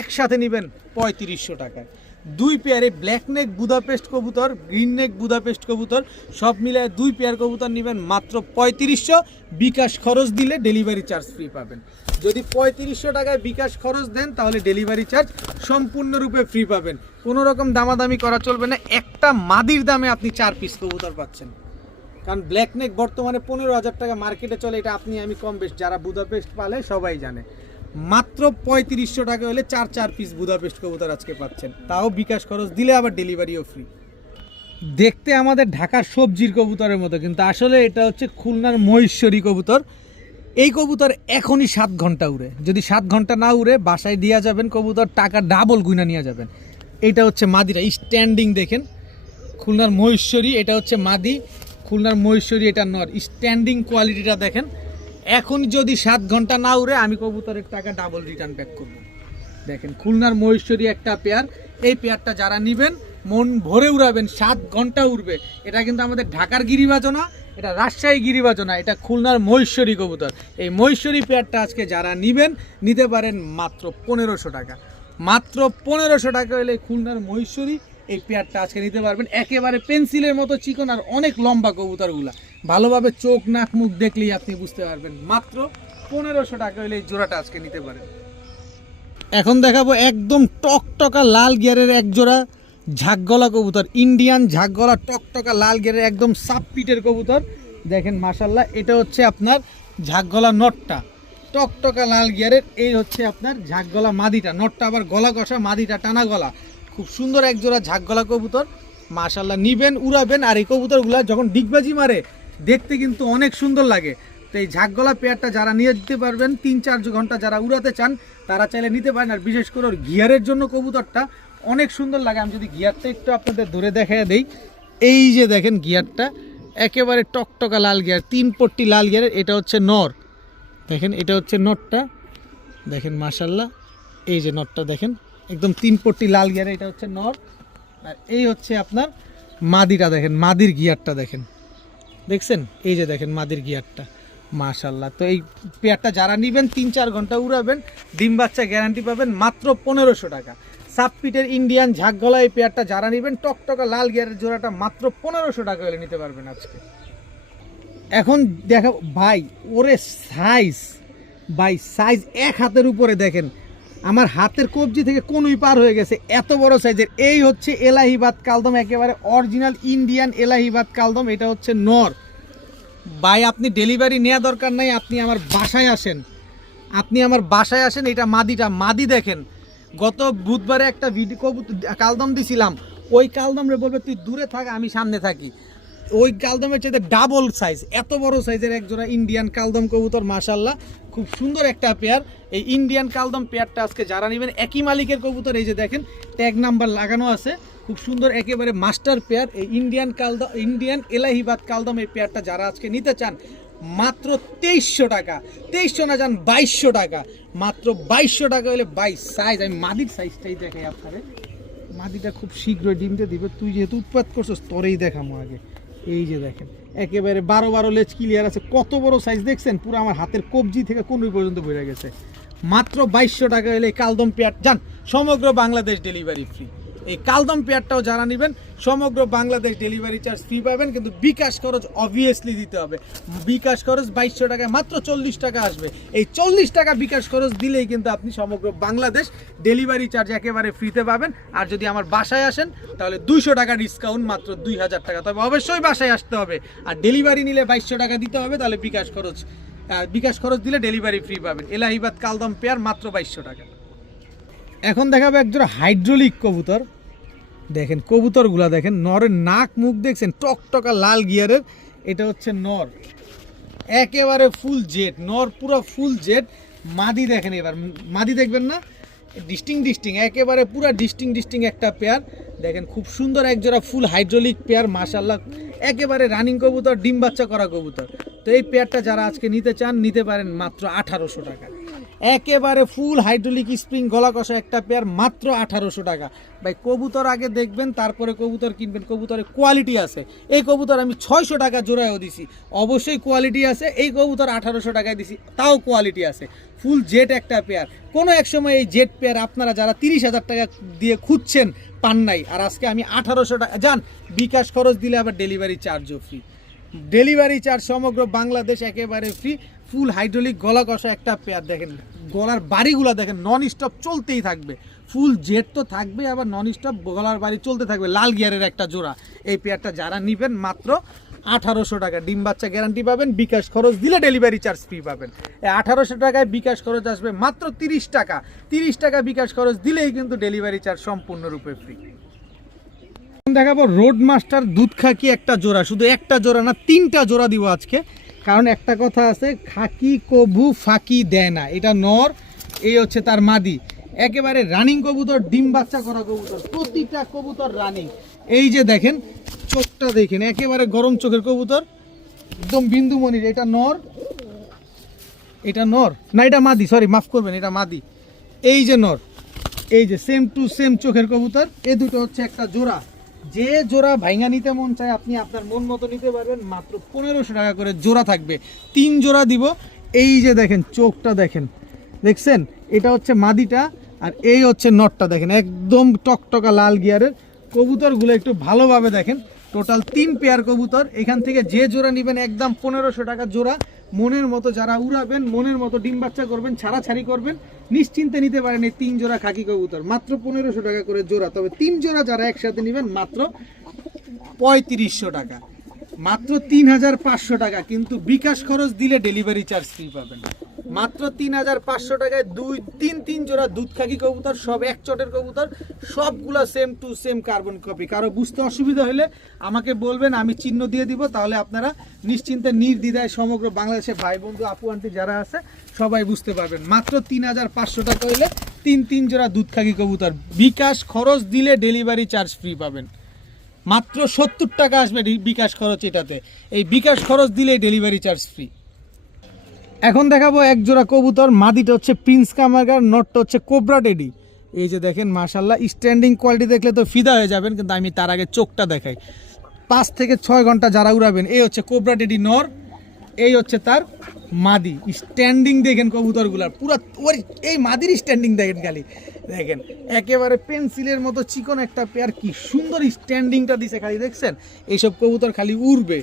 একসাথে নেবেন 3500 টাকায়। 2 পেয়ারে ব্ল্যাক নেক বুদাপেস্ট কবুতর, গ্রিন নেক বুদাপেস্ট কবুতর সব মিলায় 2 পেয়ার কবুতর নেবেন মাত্র 3500। বিকাশ খরচ দিলে ডেলিভারি চার্জ ফ্রি পাবেন। যদি 3500 টাকায় বিকাশ খরচ দেন তাহলে ডেলিভারি চার্জ সম্পূর্ণরূপে ফ্রি পাবেন। কোনো রকম দামাদামি করা চলবে না। একটা মাদির দামে আপনি 4 পিস কবুতর পাচ্ছেন। কারণ ব্ল্যাক নেক বর্তমানে 15,000 টাকা মার্কেটে চলে। এটা আপনি আমি কম বেশ যারা বুদাপেস্ট পালে সবাই জানে। মাত্র 3500 টাকা হলে 4 পিস বুদাপেস্ট কবুতর আজকে পাচ্ছেন, তাও বিকাশ খরচ দিলে, আবার ডেলিভারিও ফ্রি। দেখতে আমাদের ঢাকার সবজির কবুতরের মতো, কিন্তু আসলে এটা হচ্ছে খুলনার মহেশ্বরী কবুতর। এই কবুতর এখনই 7 ঘন্টা উড়ে। যদি 7 ঘন্টা না উড়ে বাসায় দিয়া যাবেন কবুতর, টাকা ডাবল গুইনা নিয়ে যাবেন। এটা হচ্ছে মাদিরা, স্ট্যান্ডিং দেখেন খুলনার মহেশ্বরী। এটা হচ্ছে মাদি খুলনার মহেশ্বরী, এটা নর। স্ট্যান্ডিং কোয়ালিটিটা দেখেন। এখন যদি 7 ঘন্টা না উড়ে আমি কবুতরের টাকা ডাবল রিটার্ন ব্যাক করব। দেখেন খুলনার মহেশ্বরী একটা পেয়ার। এই পেয়ারটা যারা নেবেন মন ভরে উড়াবেন, 7 ঘন্টা উড়বে। এটা কিন্তু আমাদের ঢাকার গিরিবাজও না, এটা রাজশাহী গিরিবাজও না, এটা খুলনার মহেশ্বরী কবুতর। এই মহেশ্বরী পেয়ারটা আজকে যারা নিবেন নিতে পারেন মাত্র 1500 টাকা। মাত্র 1500 টাকা হলে খুলনার মহেশ্বরী এই পেয়ারটা আজকে নিতে পারবেন। একেবারে পেন্সিলের মতো চিকন আর অনেক লম্বা কবুতরগুলা, ভালোভাবে চোখ নাক মুখ দেখলেই আপনি বুঝতে পারবেন। মাত্র 1500 টাকা হলে এই জোড়াটা আজকে নিতে পারেন। এখন দেখাবো একদম টকটকা লাল গিয়ারের এক জোড়া ঝাকগলা কবুতর, ইন্ডিয়ান ঝাকগলা টকটকা লাল গিয়ারের একদম সাপ পিটের কবুতর। দেখেন মাশাল্লাহ, এটা হচ্ছে আপনার ঝাকগলা নটটা, টকটকা লাল গিয়ারের। এই হচ্ছে আপনার ঝাকগলা মাদিটা, নটটা আবার গলা কষা, মাদিটা টানা গলা। খুব সুন্দর এক জোড়া ঝাকগলা কবুতর, মাশাল্লাহ নিবেন উড়াবেন। আর এই কবুতরগুলা যখন ডিগবাজি মারে দেখতে কিন্তু অনেক সুন্দর লাগে। তো এই ঝাকগলা পেয়ারটা যারা নিয়ে দিতে পারবেন 3-4 ঘন্টা যারা উড়াতে চান তারা চাইলে নিতে পারেন। আর বিশেষ করে ওর গিয়ারের জন্য কবুতরটা অনেক সুন্দর লাগে। আমি যদি গিয়ারটা একটু আপনাদের ধরে দেখাই দেই, এই যে দেখেন গিয়ারটা একেবারে টকটকা লাল গিয়ার, 3 পট্টি লাল গিয়ারের। এটা হচ্ছে নর, দেখেন এটা হচ্ছে নটটা, দেখেন মাশাল্লাহ। এই যে নটটা দেখেন একদম 3 পট্টি লাল গিয়ারে, এটা হচ্ছে নর। আর এই হচ্ছে আপনার মাদিটা, দেখেন মাদির গিয়ারটা দেখেন, দেখছেন এই যে দেখেন মাদির গিয়ারটা, মাশাল্লাহ। তো এই পেয়ারটা যারা নেবেন 3-4 ঘন্টা উড়াবেন, ডিম বাচ্চা গ্যারান্টি পাবেন মাত্র 1500 টাকা। সাবপিটের ইন্ডিয়ান ঝাকগলা এই পেয়ারটা যারা নেবেন টকটকা লাল গিয়ারের জোড়াটা মাত্র 1500 টাকা হলে নিতে পারবেন আজকে। এখন দেখা ভাই ওরে সাইজ, ভাই সাইজ এক হাতের উপরে, দেখেন আমার হাতের কবজি থেকে কোনই পার হয়ে গেছে, এত বড় সাইজের। এই হচ্ছে এলাহিবাদ কালদম, একেবারে অরিজিনাল ইন্ডিয়ান এলাহিবাদ কালদম। এটা হচ্ছে নর। ভাই আপনি ডেলিভারি নেওয়া দরকার নাই, আপনি আমার বাসায় আসেন, আপনি আমার বাসায় আসেন। এটা মাদিটা, মাদি দেখেন গত বুধবারে একটা ভিডিও কালদম দিছিলাম, ওই কালদমরে বলবে তুই দূরে থাক আমি সামনে থাকি। ওই কালদমের চাইতে ডাবল সাইজ, এত বড় সাইজের এক জোড়া ইন্ডিয়ান কালদম কবুতর, মাশাল্লাহ খুব সুন্দর একটা পেয়ার। এই ইন্ডিয়ান কালদম পেয়ারটা আজকে যারা নেবেন, একই মালিকের কবুতর, এই যে দেখেন ট্যাগ নাম্বার লাগানো আছে, খুব সুন্দর একেবারে মাস্টার পেয়ার। এই ইন্ডিয়ান কালদম, ইন্ডিয়ান এলাহিবাদ কালদম এই পেয়ারটা যারা আজকে নিতে চান মাত্র 2300 টাকা, 2300 না যান 2200 টাকা, মাত্র 2200 টাকা হলে। বাই সাইজ, আমি মাদির সাইজটাই দেখাই আপনাদের। মাদিটা খুব শীঘ্রই ডিমতে দিবে, তুই যেহেতু উৎপাত করছিস তোরেই দেখামো আগে। এই যে দেখেন একেবারে 12 লেজ ক্লিয়ার আছে, কত বড় সাইজ দেখছেন, পুরো আমার হাতের কবজি থেকে কোনই পর্যন্ত বেড়ে গেছে। মাত্র 2200 টাকা হলে এই কালদম পেয়ার যান, সমগ্র বাংলাদেশ ডেলিভারি ফ্রি। এই কালদম পেয়ারটাও যারা নেবেন সমগ্র বাংলাদেশ ডেলিভারি চার্জ ফ্রি পাবেন, কিন্তু বিকাশ খরচ অবভিয়াসলি দিতে হবে। বিকাশ খরচ 2200 টাকায় মাত্র 40 টাকা আসবে। এই 40 টাকা বিকাশ খরচ দিলেই কিন্তু আপনি সমগ্র বাংলাদেশ ডেলিভারি চার্জ একেবারে ফ্রিতে পাবেন। আর যদি আমার বাসায় আসেন তাহলে 200 টাকা ডিসকাউন্ট, মাত্র 2000 টাকা। তবে অবশ্যই বাসায় আসতে হবে, আর ডেলিভারি নিলে 2200 টাকা দিতে হবে, তাহলে বিকাশ খরচ দিলে ডেলিভারি ফ্রি পাবেন। এলাহিবাদ কালদম পেয়ার মাত্র 2200 টাকা। এখন দেখাবো একজোড়া হাইড্রোলিক কবুতর, দেখেন কবুতরগুলা দেখেন, নরের নাক মুখ দেখছেন টকটকা লাল গিয়ারের। এটা হচ্ছে নর, একেবারে ফুল জেড, নর পুরো ফুল জেড। মাদি দেখেন, এবার মাদি দেখবেন না, ডিস্টিং একেবারে পুরো ডিস্টিং একটা পেয়ার। দেখেন খুব সুন্দর একজোড়া ফুল হাইড্রোলিক পেয়ার, মাশাল্লাহ একেবারে রানিং কবুতর, ডিম বাচ্চা করা কবুতর। তো এই পেয়ারটা যারা আজকে নিতে চান নিতে পারেন মাত্র 1800 টাকা। একেবারে ফুল হাইড্রোলিক স্প্রিং গলা কষা একটা পেয়ার, মাত্র 1800 টাকা। ভাই কবুতর আগে দেখবেন তারপরে কবুতর কিনবেন, কবুতরের কোয়ালিটি আছে। এই কবুতর আমি 600 টাকা জোড়ায়ও দিছি, অবশ্যই কোয়ালিটি আছে। এই কবুতর 1800 টাকায় দিছি, তাও কোয়ালিটি আছে। ফুল জেট একটা পেয়ার, কোনো এক সময় এই জেট পেয়ার আপনারা যারা 30,000 টাকা দিয়ে খুঁজছেন পান নাই, আর আজকে আমি 1800 টাকা যান, বিকাশ খরচ দিলে আবার ডেলিভারি চার্জও ফ্রি। ডেলিভারি চার্জ সমগ্র বাংলাদেশ একেবারে ফ্রি। ফুল হাইড্রোলিক গলা কষা একটা পেয়ার, দেখেন গলার বাড়িগুলো দেখেন নন স্টপ চলতেই থাকবে। ফুল জেট তো থাকবে, আবার নন স্টপ গলার বাড়ি চলতে থাকবে, লাল গিয়ারের একটা জোড়া। এই পেয়ারটা যারা নেবেন মাত্র 1800 টাকা, ডিম বাচ্চা গ্যারান্টি পাবেন, বিকাশ খরচ দিলে ডেলিভারি চার্জ ফ্রি পাবেন। এই 1800 টাকায় বিকাশ খরচ আসবে মাত্র 30 টাকা। 30 টাকা বিকাশ খরচ দিলেই কিন্তু ডেলিভারি চার্জ সম্পূর্ণরূপে ফ্রি। দেখাবো রোড মাস্টার দুধ খাকি একটা জোড়া, শুধু একটা জোড়া না 3টা জোড়া দিব আজকে, কারণ একটা কথা আছে, খাকি কবু ফাঁকি দেয় না। এটা নর, এই হচ্ছে তার মাদি, একেবারে রানিং কবুতর, ডিম বাচ্চা করা কবুতর, প্রতিটা কবুতর রানিং। এই যে দেখেন চোখটা দেখেন, একেবারে গরম চোখের কবুতর, একদম বিন্দুমণির। এটা নর, এটা নর না, এটা মাদি, সরি মাফ করবেন, এটা মাদি। এই যে নর, এই যে সেম টু সেম চোখের কবুতর, এই দুটো হচ্ছে একটা জোড়া। যে জোড়া ভাইঙ্গা নিতে মন চায় আপনি আপনার মন মতো নিতে পারবেন, মাত্র 1500 টাকা করে জোড়া থাকবে। 3 জোড়া দিব। এই যে দেখেন চোখটা দেখেন, দেখছেন এটা হচ্ছে মাদিটা আর এই হচ্ছে নটটা, দেখেন একদম টকটকা লাল গিয়ারের কবুতরগুলো একটু ভালোভাবে দেখেন। টোটাল 3 পেয়ার কবুতর, এখান থেকে যে জোড়া নেবেন একদম 1500 টাকা জোড়া। মনের মতো যারা উড়াবেন, মনের মতো ডিম বাচ্চা করবেন, ছাড়াছাড়ি করবেন, নিশ্চিন্তে নিতে পারেন এই 3 জোড়া খাকি কবুতর মাত্র 1500 টাকা করে জোড়া। তবে 3 জোড়া যারা একসাথে নেবেন মাত্র 3500 টাকা, মাত্র 3500 টাকা। কিন্তু বিকাশ খরচ দিলে ডেলিভারি চার্জ ফ্রি পাবেন। মাত্র 3500 টাকায় 3 জোড়া দুধ খাকি কবুতর, সব এক চটের কবুতর, সবগুলা same to same carbon copy. কারো বুঝতে অসুবিধা হলে আমাকে বলবেন, আমি চিহ্ন দিয়ে দিব, তাহলে আপনারা নিশ্চিন্তে নির্দ্বিধায় সমগ্র বাংলাদেশে ভাই বন্ধু আপু আন্টি যারা আছে সবাই বুঝতে পারবেন। মাত্র 3500 টাকা হইলে 3 জোড়া দুধ খাকি কবুতর, বিকাশ খরচ দিলে ডেলিভারি চার্জ ফ্রি পাবেন। মাত্র 70 টাকা আসবে বিকাশ খরচ এটাতে, এই বিকাশ খরচ দিলে ডেলিভারি চার্জ ফ্রি। এখন দেখাবো এক জোড়া কবুতর, মাদিটা হচ্ছে প্রিন্স কামারগার, নটটা হচ্ছে কোবরা টেডি। এই যে দেখেন মাশাল্লাহ, স্ট্যান্ডিং কোয়ালিটি দেখলে তো ফিদা হয়ে যাবেন, কিন্তু আমি তার আগে চোখটা দেখাই। 5 থেকে 6 ঘন্টা যারা উড়াবেন, এই হচ্ছে কোবরা টেডি নর, এই হচ্ছে তার মাদি। স্ট্যান্ডিং দেখেন কবুতরগুলার, পুরা ওই এই মাদির স্ট্যান্ডিং দেখেন, খালি দেখেন একেবারে পেন্সিলের মতো চিকন একটা পেয়ার, কি সুন্দর স্ট্যান্ডিংটা দিছে, খালি দেখছেন। এইসব কবুতর খালি উড়বে,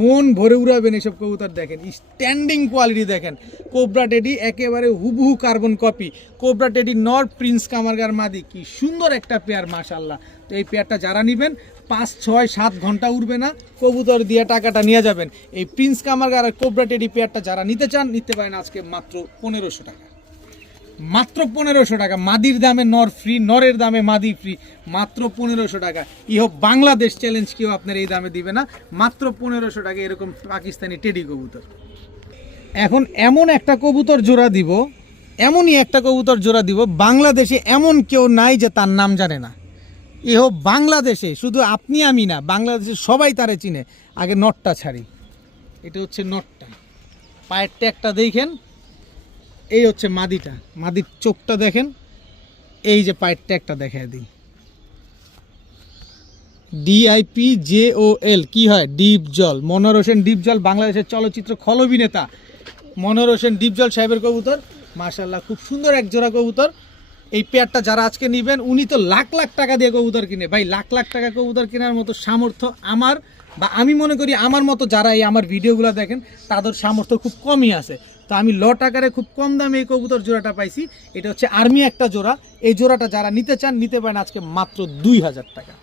মন ভরে উড়াবেন এইসব কবুতর। দেখেন স্ট্যান্ডিং কোয়ালিটি দেখেন, কোবরা টেডি একেবারে হুবহু কার্বন কপি, কোবরা টেডি নর, প্রিন্স কামারগার মাদি, কি সুন্দর একটা পেয়ার মাশাল্লাহ। তো এই পেয়ারটা যারা নেবেন 5, 6, 7 ঘন্টা উড়বে না, কবুতর দিয়ে টাকাটা নিয়ে যাবেন। এই প্রিন্স কামারগার আর কোবরা টেডি পেয়ারটা যারা নিতে চান নিতে পারেন আজকে মাত্র 1500 টাকা, মাত্র 1500 টাকা। মাদির দামে নর ফ্রি, নরের দামে মাদি ফ্রি, মাত্র 1500 টাকা। ইহো বাংলাদেশ চ্যালেঞ্জ, কেউ আপনার এই দামে দিবে না, মাত্র 1500 টাকা এরকম পাকিস্তানি টেডি কবুতর। এখন এমন একটা কবুতর জোড়া দিব, এমনই একটা কবুতর জোড়া দিব, বাংলাদেশে এমন কেউ নাই যে তার নাম জানে না। ইহো বাংলাদেশে শুধু আপনি আমি না, বাংলাদেশে সবাই তারে চিনে। আগে নটটা ছাড়ি, এটা হচ্ছে নটটা, পায়ের ট্যাগটা দেখেন। এই হচ্ছে মাদিটা, মাদির চোখটা দেখেন। এই যে পায়ের ট্যাগটা দেখায় দিই, DIPJOL কি হয়, ডিপ জল। মনোহর হোসেন ডিপ জল, বাংলাদেশের চলচ্চিত্র খল অভিনেতা মনোহর হোসেন ডিপ জল সাহেবের কবুতর। মাশাল্লাহ, খুব সুন্দর এক জোড়া কবুতর। এই পেয়ারটা যারা আজকে নেবেন, উনি তো লাখ লাখ টাকা দিয়ে কবুতর কিনে, ভাই লাখ লাখ টাকা কবুতর কেনার মতো সামর্থ্য আমার, বা আমি মনে করি আমার মতো যারা এই আমার ভিডিওগুলো দেখেন তাদের সামর্থ্য খুব কমই আছে। তো আমি লট আকারে খুব কম দামে এই কবুতর জোড়াটা পাইছি। এটা হচ্ছে আর্মি একটা জোড়া। এই জোড়াটা যারা নিতে চান নিতে পারেন আজকে মাত্র 2000 টাকা।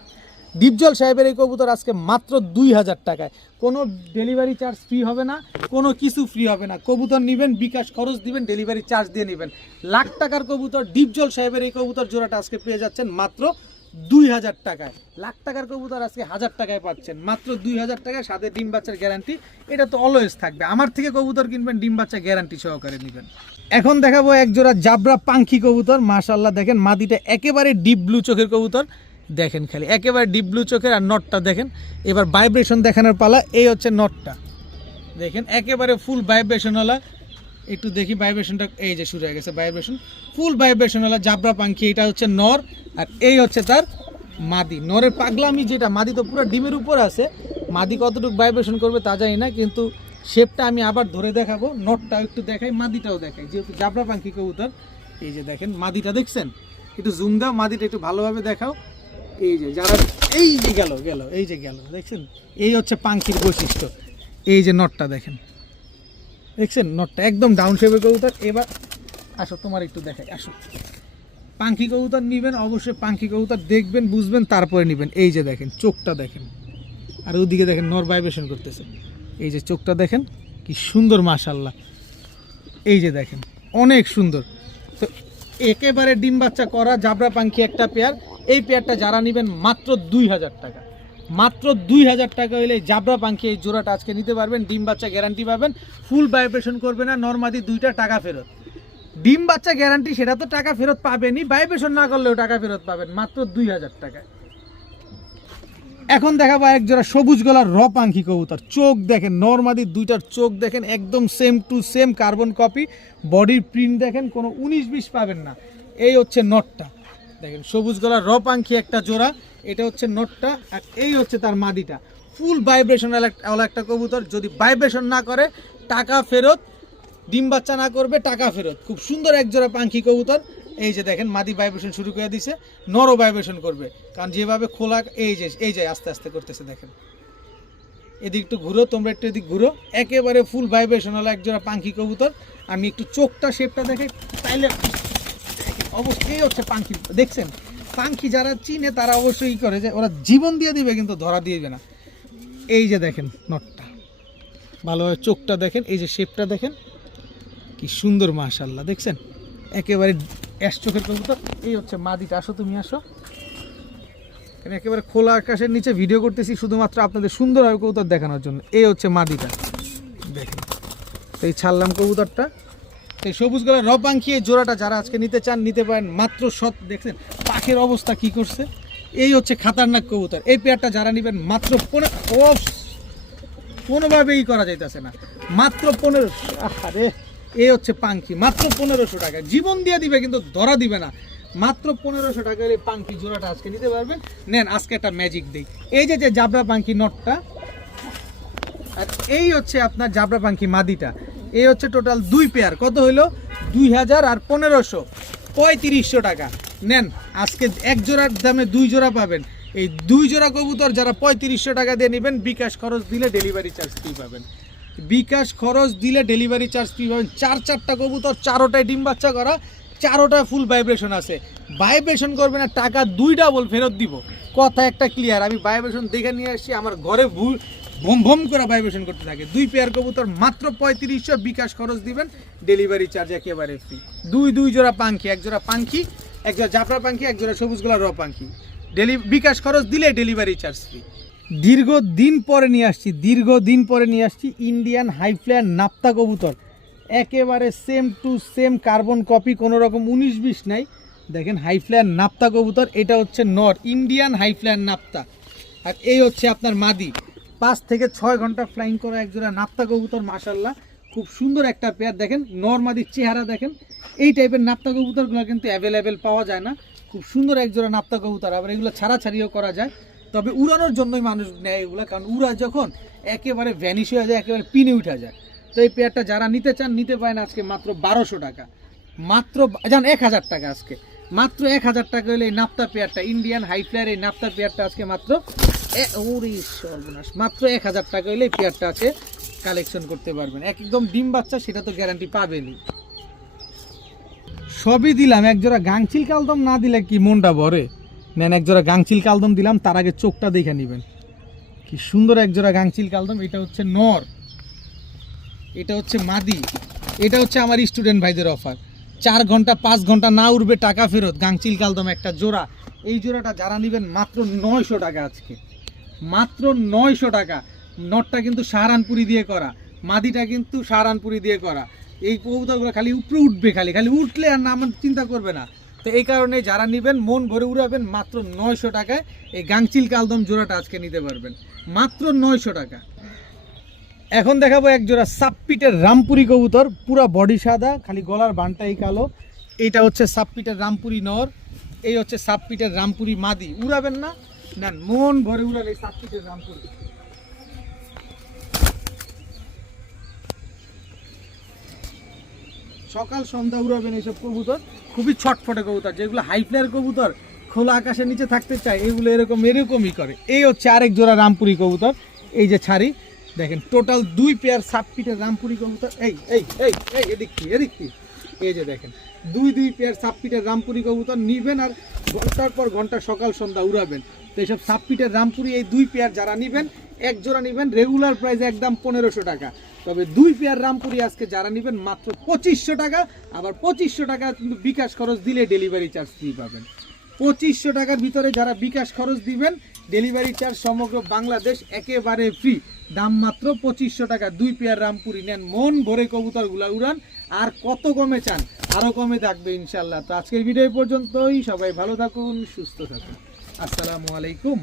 ডিপজল সাহেবের এই কবুতর আজকে মাত্র 2000 টাকায়। কোনো ডেলিভারি চার্জ ফ্রি হবে না, কোনো কিছু ফ্রি হবে না। কবুতর নেবেন, বিকাশ খরচ দিবেন, ডেলিভারি চার্জ দিয়ে নেবেন। লাখ টাকার কবুতর ডিপজল সাহেবের এই কবুতর জোড়াটা আজকে পেয়ে যাচ্ছেন মাত্র 2000 টাকায়। লাখ টাকার কবুতর আজকে 1000 টাকায় পাচ্ছেন মাত্র 2000 টাকায়, সাথে ডিম বাচ্চার গ্যারান্টি। এটা তো অলওয়েজ থাকবে, আমার থেকে কবুতর কিনবেন ডিম বাচ্চা গ্যারান্টি সহকারে নেবেন। এখন দেখাবো এক জোড়া জাবরা পাঙ্খি কবুতর। মাশাল্লাহ দেখেন, মাদিটা একেবারে ডিপ ব্লু চোখের কবুতর, দেখেন খালি একেবারে ডিপ ব্লু চোখের। আর নটটা দেখেন, এবার ভাইব্রেশন দেখানোর পালা। এই হচ্ছে নটটা, দেখেন একেবারে ফুল ভাইব্রেশনওয়ালা। একটু দেখি ভাইব্রেশনটা, এই যে শুরু হয়ে গেছে ভাইব্রেশন, ফুল ভাইব্রেশনওয়ালা জাবরা পাঙ্খি। এটা হচ্ছে নর আর এই হচ্ছে তার মাদি। নরের পাগলামি যেটা, মাদি তো পুরো ডিমের উপর আছে, মাদি কতটুকু ভাইব্রেশন করবে তা জানি না, কিন্তু শেপটা আমি আবার ধরে দেখাবো। নটটাও একটু দেখাই, মাদিটাও দেখাই, যেহেতু জাবরা পাঙ্খি কবুতর। এই যে দেখেন মাদিটা দেখছেন, একটু জুম দাও, মাদিটা একটু ভালোভাবে দেখাও। এই যে যারা, এই যে গেল, এই যে গেল, দেখছেন এই হচ্ছে পাঙ্খির বৈশিষ্ট্য। এই যে নটটা দেখেন, দেখছেন নটটা একদম ডাউন শেপের কবুতর। এবার আসো তোমার একটু দেখাই, আসো। পাঙ্খি কবুতর নেবেন অবশ্যই, পাঙ্খি কবুতর দেখবেন বুঝবেন তারপরে নেবেন। এই যে দেখেন চোখটা দেখেন, আর ওদিকে দেখেন নর ভাইব্রেশন করতেছে। এই যে চোখটা দেখেন কি সুন্দর মাশাল্লাহ। এই যে দেখেন অনেক সুন্দর। তো একেবারে ডিম বাচ্চা করা জাবরা পাঙ্খি একটা পেয়ার। এই পেয়ারটা যারা নেবেন মাত্র 2000 টাকা, মাত্র 2000 টাকা হলে জাবরা পাঙ্খি এই জোড়াটা আজকে নিতে পারবেন। ডিম বাচ্চা গ্যারান্টি পাবেন, ফুল ভাইব্রেশন করবে না, নরমাদি দুইটা টাকা ফেরত। ডিম বাচ্চা গ্যারান্টি, সেটা তো টাকা ফেরত পাবেনই, ভাইব্রেশন না করলেও টাকা ফেরত পাবেন মাত্র 2000 টাকায়। এখন দেখাবো এক জোড়া সবুজ গলার র পাঙ্খি কবুতর। চোখ দেখেন, নরমাদি দুইটার চোখ দেখেন একদম same to same carbon copy. বডির প্রিন্ট দেখেন, কোনো 19-20 পাবেন না। এই হচ্ছে নটটা, দেখেন সবুজ গলার র পাঙ্খি একটা জোড়া, এটা হচ্ছে নটটা, আর এই হচ্ছে তার মাদিটা। ফুল ভাইব্রেশন ওলা একটা কবুতর, যদি ভাইব্রেশন না করে টাকা ফেরত, ডিম বাচ্চা না করবে টাকা ফেরত। খুব সুন্দর এক জোড়া পাঙ্খি কবুতর। এই যে দেখেন মাদি ভাইব্রেশন শুরু করে দিছে, নরও ভাইব্রেশন করবে, কারণ যেভাবে খোলা এই যে আস্তে আস্তে করতেছে। দেখেন এদিক একটু ঘুরো, তোমরা একটু এদিক ঘুরো, একেবারে ফুল ভাইব্রেশন হলো এক জোড়া পাঙ্খি কবুতর। আমি একটু চোখটা শেপটা দেখে তাইলে অবশ্যই হচ্ছে পাঙ্খি। দেখছেন পাঙ্খি যারা চিনে তারা অবশ্যই করে যে ওরা জীবন দিয়ে দিবে কিন্তু ধরা দিয়ে দিবে না। এই যে দেখেন নটটা, ভালোভাবে চোখটা দেখেন, এই যে শেপটা দেখেন কি সুন্দর, মাশাআল্লাহ। দেখছেন একেবারে অ্যাশ চোখের কবুতর। এই হচ্ছে মাদিটা, আসো তুমি আসো। একেবারে খোলা আকাশের নিচে ভিডিও করতেছি শুধুমাত্র আপনাদের সুন্দরভাবে কবুতর দেখানোর জন্য। এই হচ্ছে মাদিটা, দেখেন। তো এই ছাড়লাম কবুতরটা। এই সবুজ গলার র পাঙ্খি এই জোড়াটা যারা আজকে নিতে চান নিতে পারেন মাত্র দেখছেন পাখির অবস্থা কি করছে। এই হচ্ছে খাতারনাক কবুতর। এই পেয়ারটা যারা নেবেন মাত্র কোনোভাবেই করা যাইতেছে না, মাত্র 1500। আরে এই হচ্ছে পাঙ্খি, মাত্র 1500 টাকা, জীবন দিয়ে দিবে কিন্তু ধরা দিবে না। মাত্র 1500 টাকার এই পাঙ্খি জোড়াটা আজকে নিতে পারবেন। নেন আজকে একটা ম্যাজিক দিই। এই যে জাবরা পাঙ্খি নটটা, আর এই হচ্ছে আপনার জাবরা পাঙ্খি মাদিটা। এই হচ্ছে টোটাল 2 পেয়ার, কত হইলো 2000 আর 1500, 3500 টাকা। নেন আজকে এক জোড়ার দামে 2 জোড়া পাবেন। এই 2 জোড়া কবুতর যারা 3500 টাকা দিয়ে নেবেন, বিকাশ খরচ দিলে ডেলিভারি চার্জ ফ্রি পাবেন। বিকাশ খরচ দিলে ডেলিভারি চার্জ ফ্রি পাবেন। 4টা কবুতর, 4টায় ডিম বাচ্চা করা, 4টা ফুল ভাইব্রেশন আছে। ভাইব্রেশন করবে না টাকা 2 ডাবল ফেরত দিব, কথা একটা ক্লিয়ার। আমি ভাইব্রেশন দেখে নিয়ে আসছি, আমার ঘরে ভম ভম করে ভাইব্রেশন করতে থাকে। 2 পেয়ার কবুতর মাত্র 3500, বিকাশ খরচ দিবেন, ডেলিভারি চার্জ একেবারে ফ্রি। 2 জোড়া পাঙ্খি, এক জোড়া পাঙ্খি, এক জোড়া জাফরা পাঙ্খি, এক জোড়া সবুজ গলার র পাঙ্খি, বিকাশ খরচ দিলে ডেলিভারি চার্জ ফ্রি। দীর্ঘদিন পরে নিয়ে আসছি ইন্ডিয়ান হাইফ্লায়ার নাপ্তা কবুতর, একেবারে same to same carbon copy, কোনো রকম 19-20 নাই। দেখেন হাইফ্লায়ার নাপ্তা কবুতর, এটা হচ্ছে নর ইন্ডিয়ান হাইফ্লায়ার নাপ্তা, আর এই হচ্ছে আপনার মাদি। 5 থেকে 6 ঘন্টা ফ্লাইং করা একজোড়া নাপ্তা কবুতর, মাশাআল্লাহ খুব সুন্দর একটা পেয়ার। দেখেন নর মাদির চেহারা দেখেন। এই টাইপের নাপ্তা কবুতরগুলো কিন্তু অ্যাভেলেবেল পাওয়া যায় না। খুব সুন্দর একজোড়া নাপ্তা কবুতর, আবার এগুলো ছাড়াছাড়িও করা যায়, তবে উড়ানোর জন্যই মানুষ নেয় এগুলো, কারণ উড়া যখন একেবারে ভ্যানিশ হয়ে যায়, একেবারে পিনে উঠা যায়। তো এই পেয়ারটা যারা নিতে চান নিতে পারেন আজকে মাত্র 1200 টাকা, মাত্র জান 1000 টাকা আজকে, মাত্র 1000 টাকা হলে এই নাপ্তা পেয়ারটা, ইন্ডিয়ান হাইফ্লায়ার এই নাপ্তা পেয়ারটা আজকে মাত্র মাত্র 1000 টাকা হলে এই পেয়ারটা আছে কালেকশন করতে পারবেন। একদম ডিম বাচ্চা, সেটা তো গ্যারান্টি পাবেনই। সবই দিলাম, একজোড়া গাংচিল কালদম না দিলে কি মনটা ভরে। নেন একজোড়া গাংচিল কালদম দিলাম, তার আগে চোখটা দেখে নেবেন কি সুন্দর একজোড়া গাংচিল কালদম। এটা হচ্ছে নর, এটা হচ্ছে মাদি, এটা হচ্ছে আমার স্টুডেন্ট ভাইদের অফার। 4 ঘন্টা 5 ঘন্টা না উঠবে টাকা ফেরত, গাংচিল কালদম একটা জোড়া। এই জোড়াটা যারা নেবেন মাত্র 900 টাকা আজকে, মাত্র 900 টাকা। নটটা কিন্তু সাহারানপুরি দিয়ে করা, মাদিটা কিন্তু সাহারানপুরি দিয়ে করা। এই কবুতরগুলো খালি উপরে উঠবে, খালি উঠলে আর নাম চিন্তা করবে না। তো এই কারণে যারা নেবেন মন ভরে উড়াবেন, মাত্র 900 টাকায় এই গাংচিল কালদম জোড়াটা আজকে নিতে পারবেন, মাত্র 900 টাকা। এখন দেখাবো এক জোড়া সাপপিটের রামপুরি কবুতর, পুরা বডি সাদা, খালি গলার বানটাই কালো। এইটা হচ্ছে সাপপিটের রামপুরি নর, এই হচ্ছে সাপপিটের রামপুরি মাদি। উড়াবেন না, নেন মন ভরে উড়ালে এই সাপপিটের রামপুরি। সকাল সন্ধ্যা উড়াবেন এইসব কবুতর, খুবই ছটফটে কবুতর। যেগুলো হাইফ্লায়ার কবুতর খোলা আকাশের নিচে থাকতে চায়, এগুলো এরকমই করে। এই হচ্ছে আরেক জোড়া রামপুরি কবুতর, এই যে ছাড়ি দেখেন। টোটাল 2 পেয়ার সাপপিটের রামপুরি কবুতর। এই এদিক কি এই যে দেখেন 2 পেয়ার সাপপিটের রামপুরি কবুতর নিবেন, আর ঘন্টার পর ঘন্টা সকাল সন্ধ্যা উড়াবেন। তো এইসব সাপপিটের রামপুরি এই 2 পেয়ার যারা নিবেন, এক জোড়া নিবেন রেগুলার প্রাইস একদম 1500 টাকা। তবে 2 পেয়ার রামপুরি আজকে যারা নিবেন মাত্র 2500 টাকা। আবার 2500 টাকা কিন্তু বিকাশ খরচ দিলে ডেলিভারি চার্জ ফ্রি পাবেন। 2500 টাকার ভিতরে যারা বিকাশ খরচ দিবেন, ডেলিভারি চার্জ সমগ্র বাংলাদেশ একেবারে ফ্রি। দাম মাত্র 2500 টাকা। 2 পেয়ার রামপুরি নেন, মন ভরে কবুতরগুলা উড়ান। আর কত কমে চান, আরো কমে থাকবে ইনশাল্লাহ। তো আজকের ভিডিও পর্যন্তই, সবাই ভালো থাকুন, সুস্থ থাকুন, আসসালামু আলাইকুম।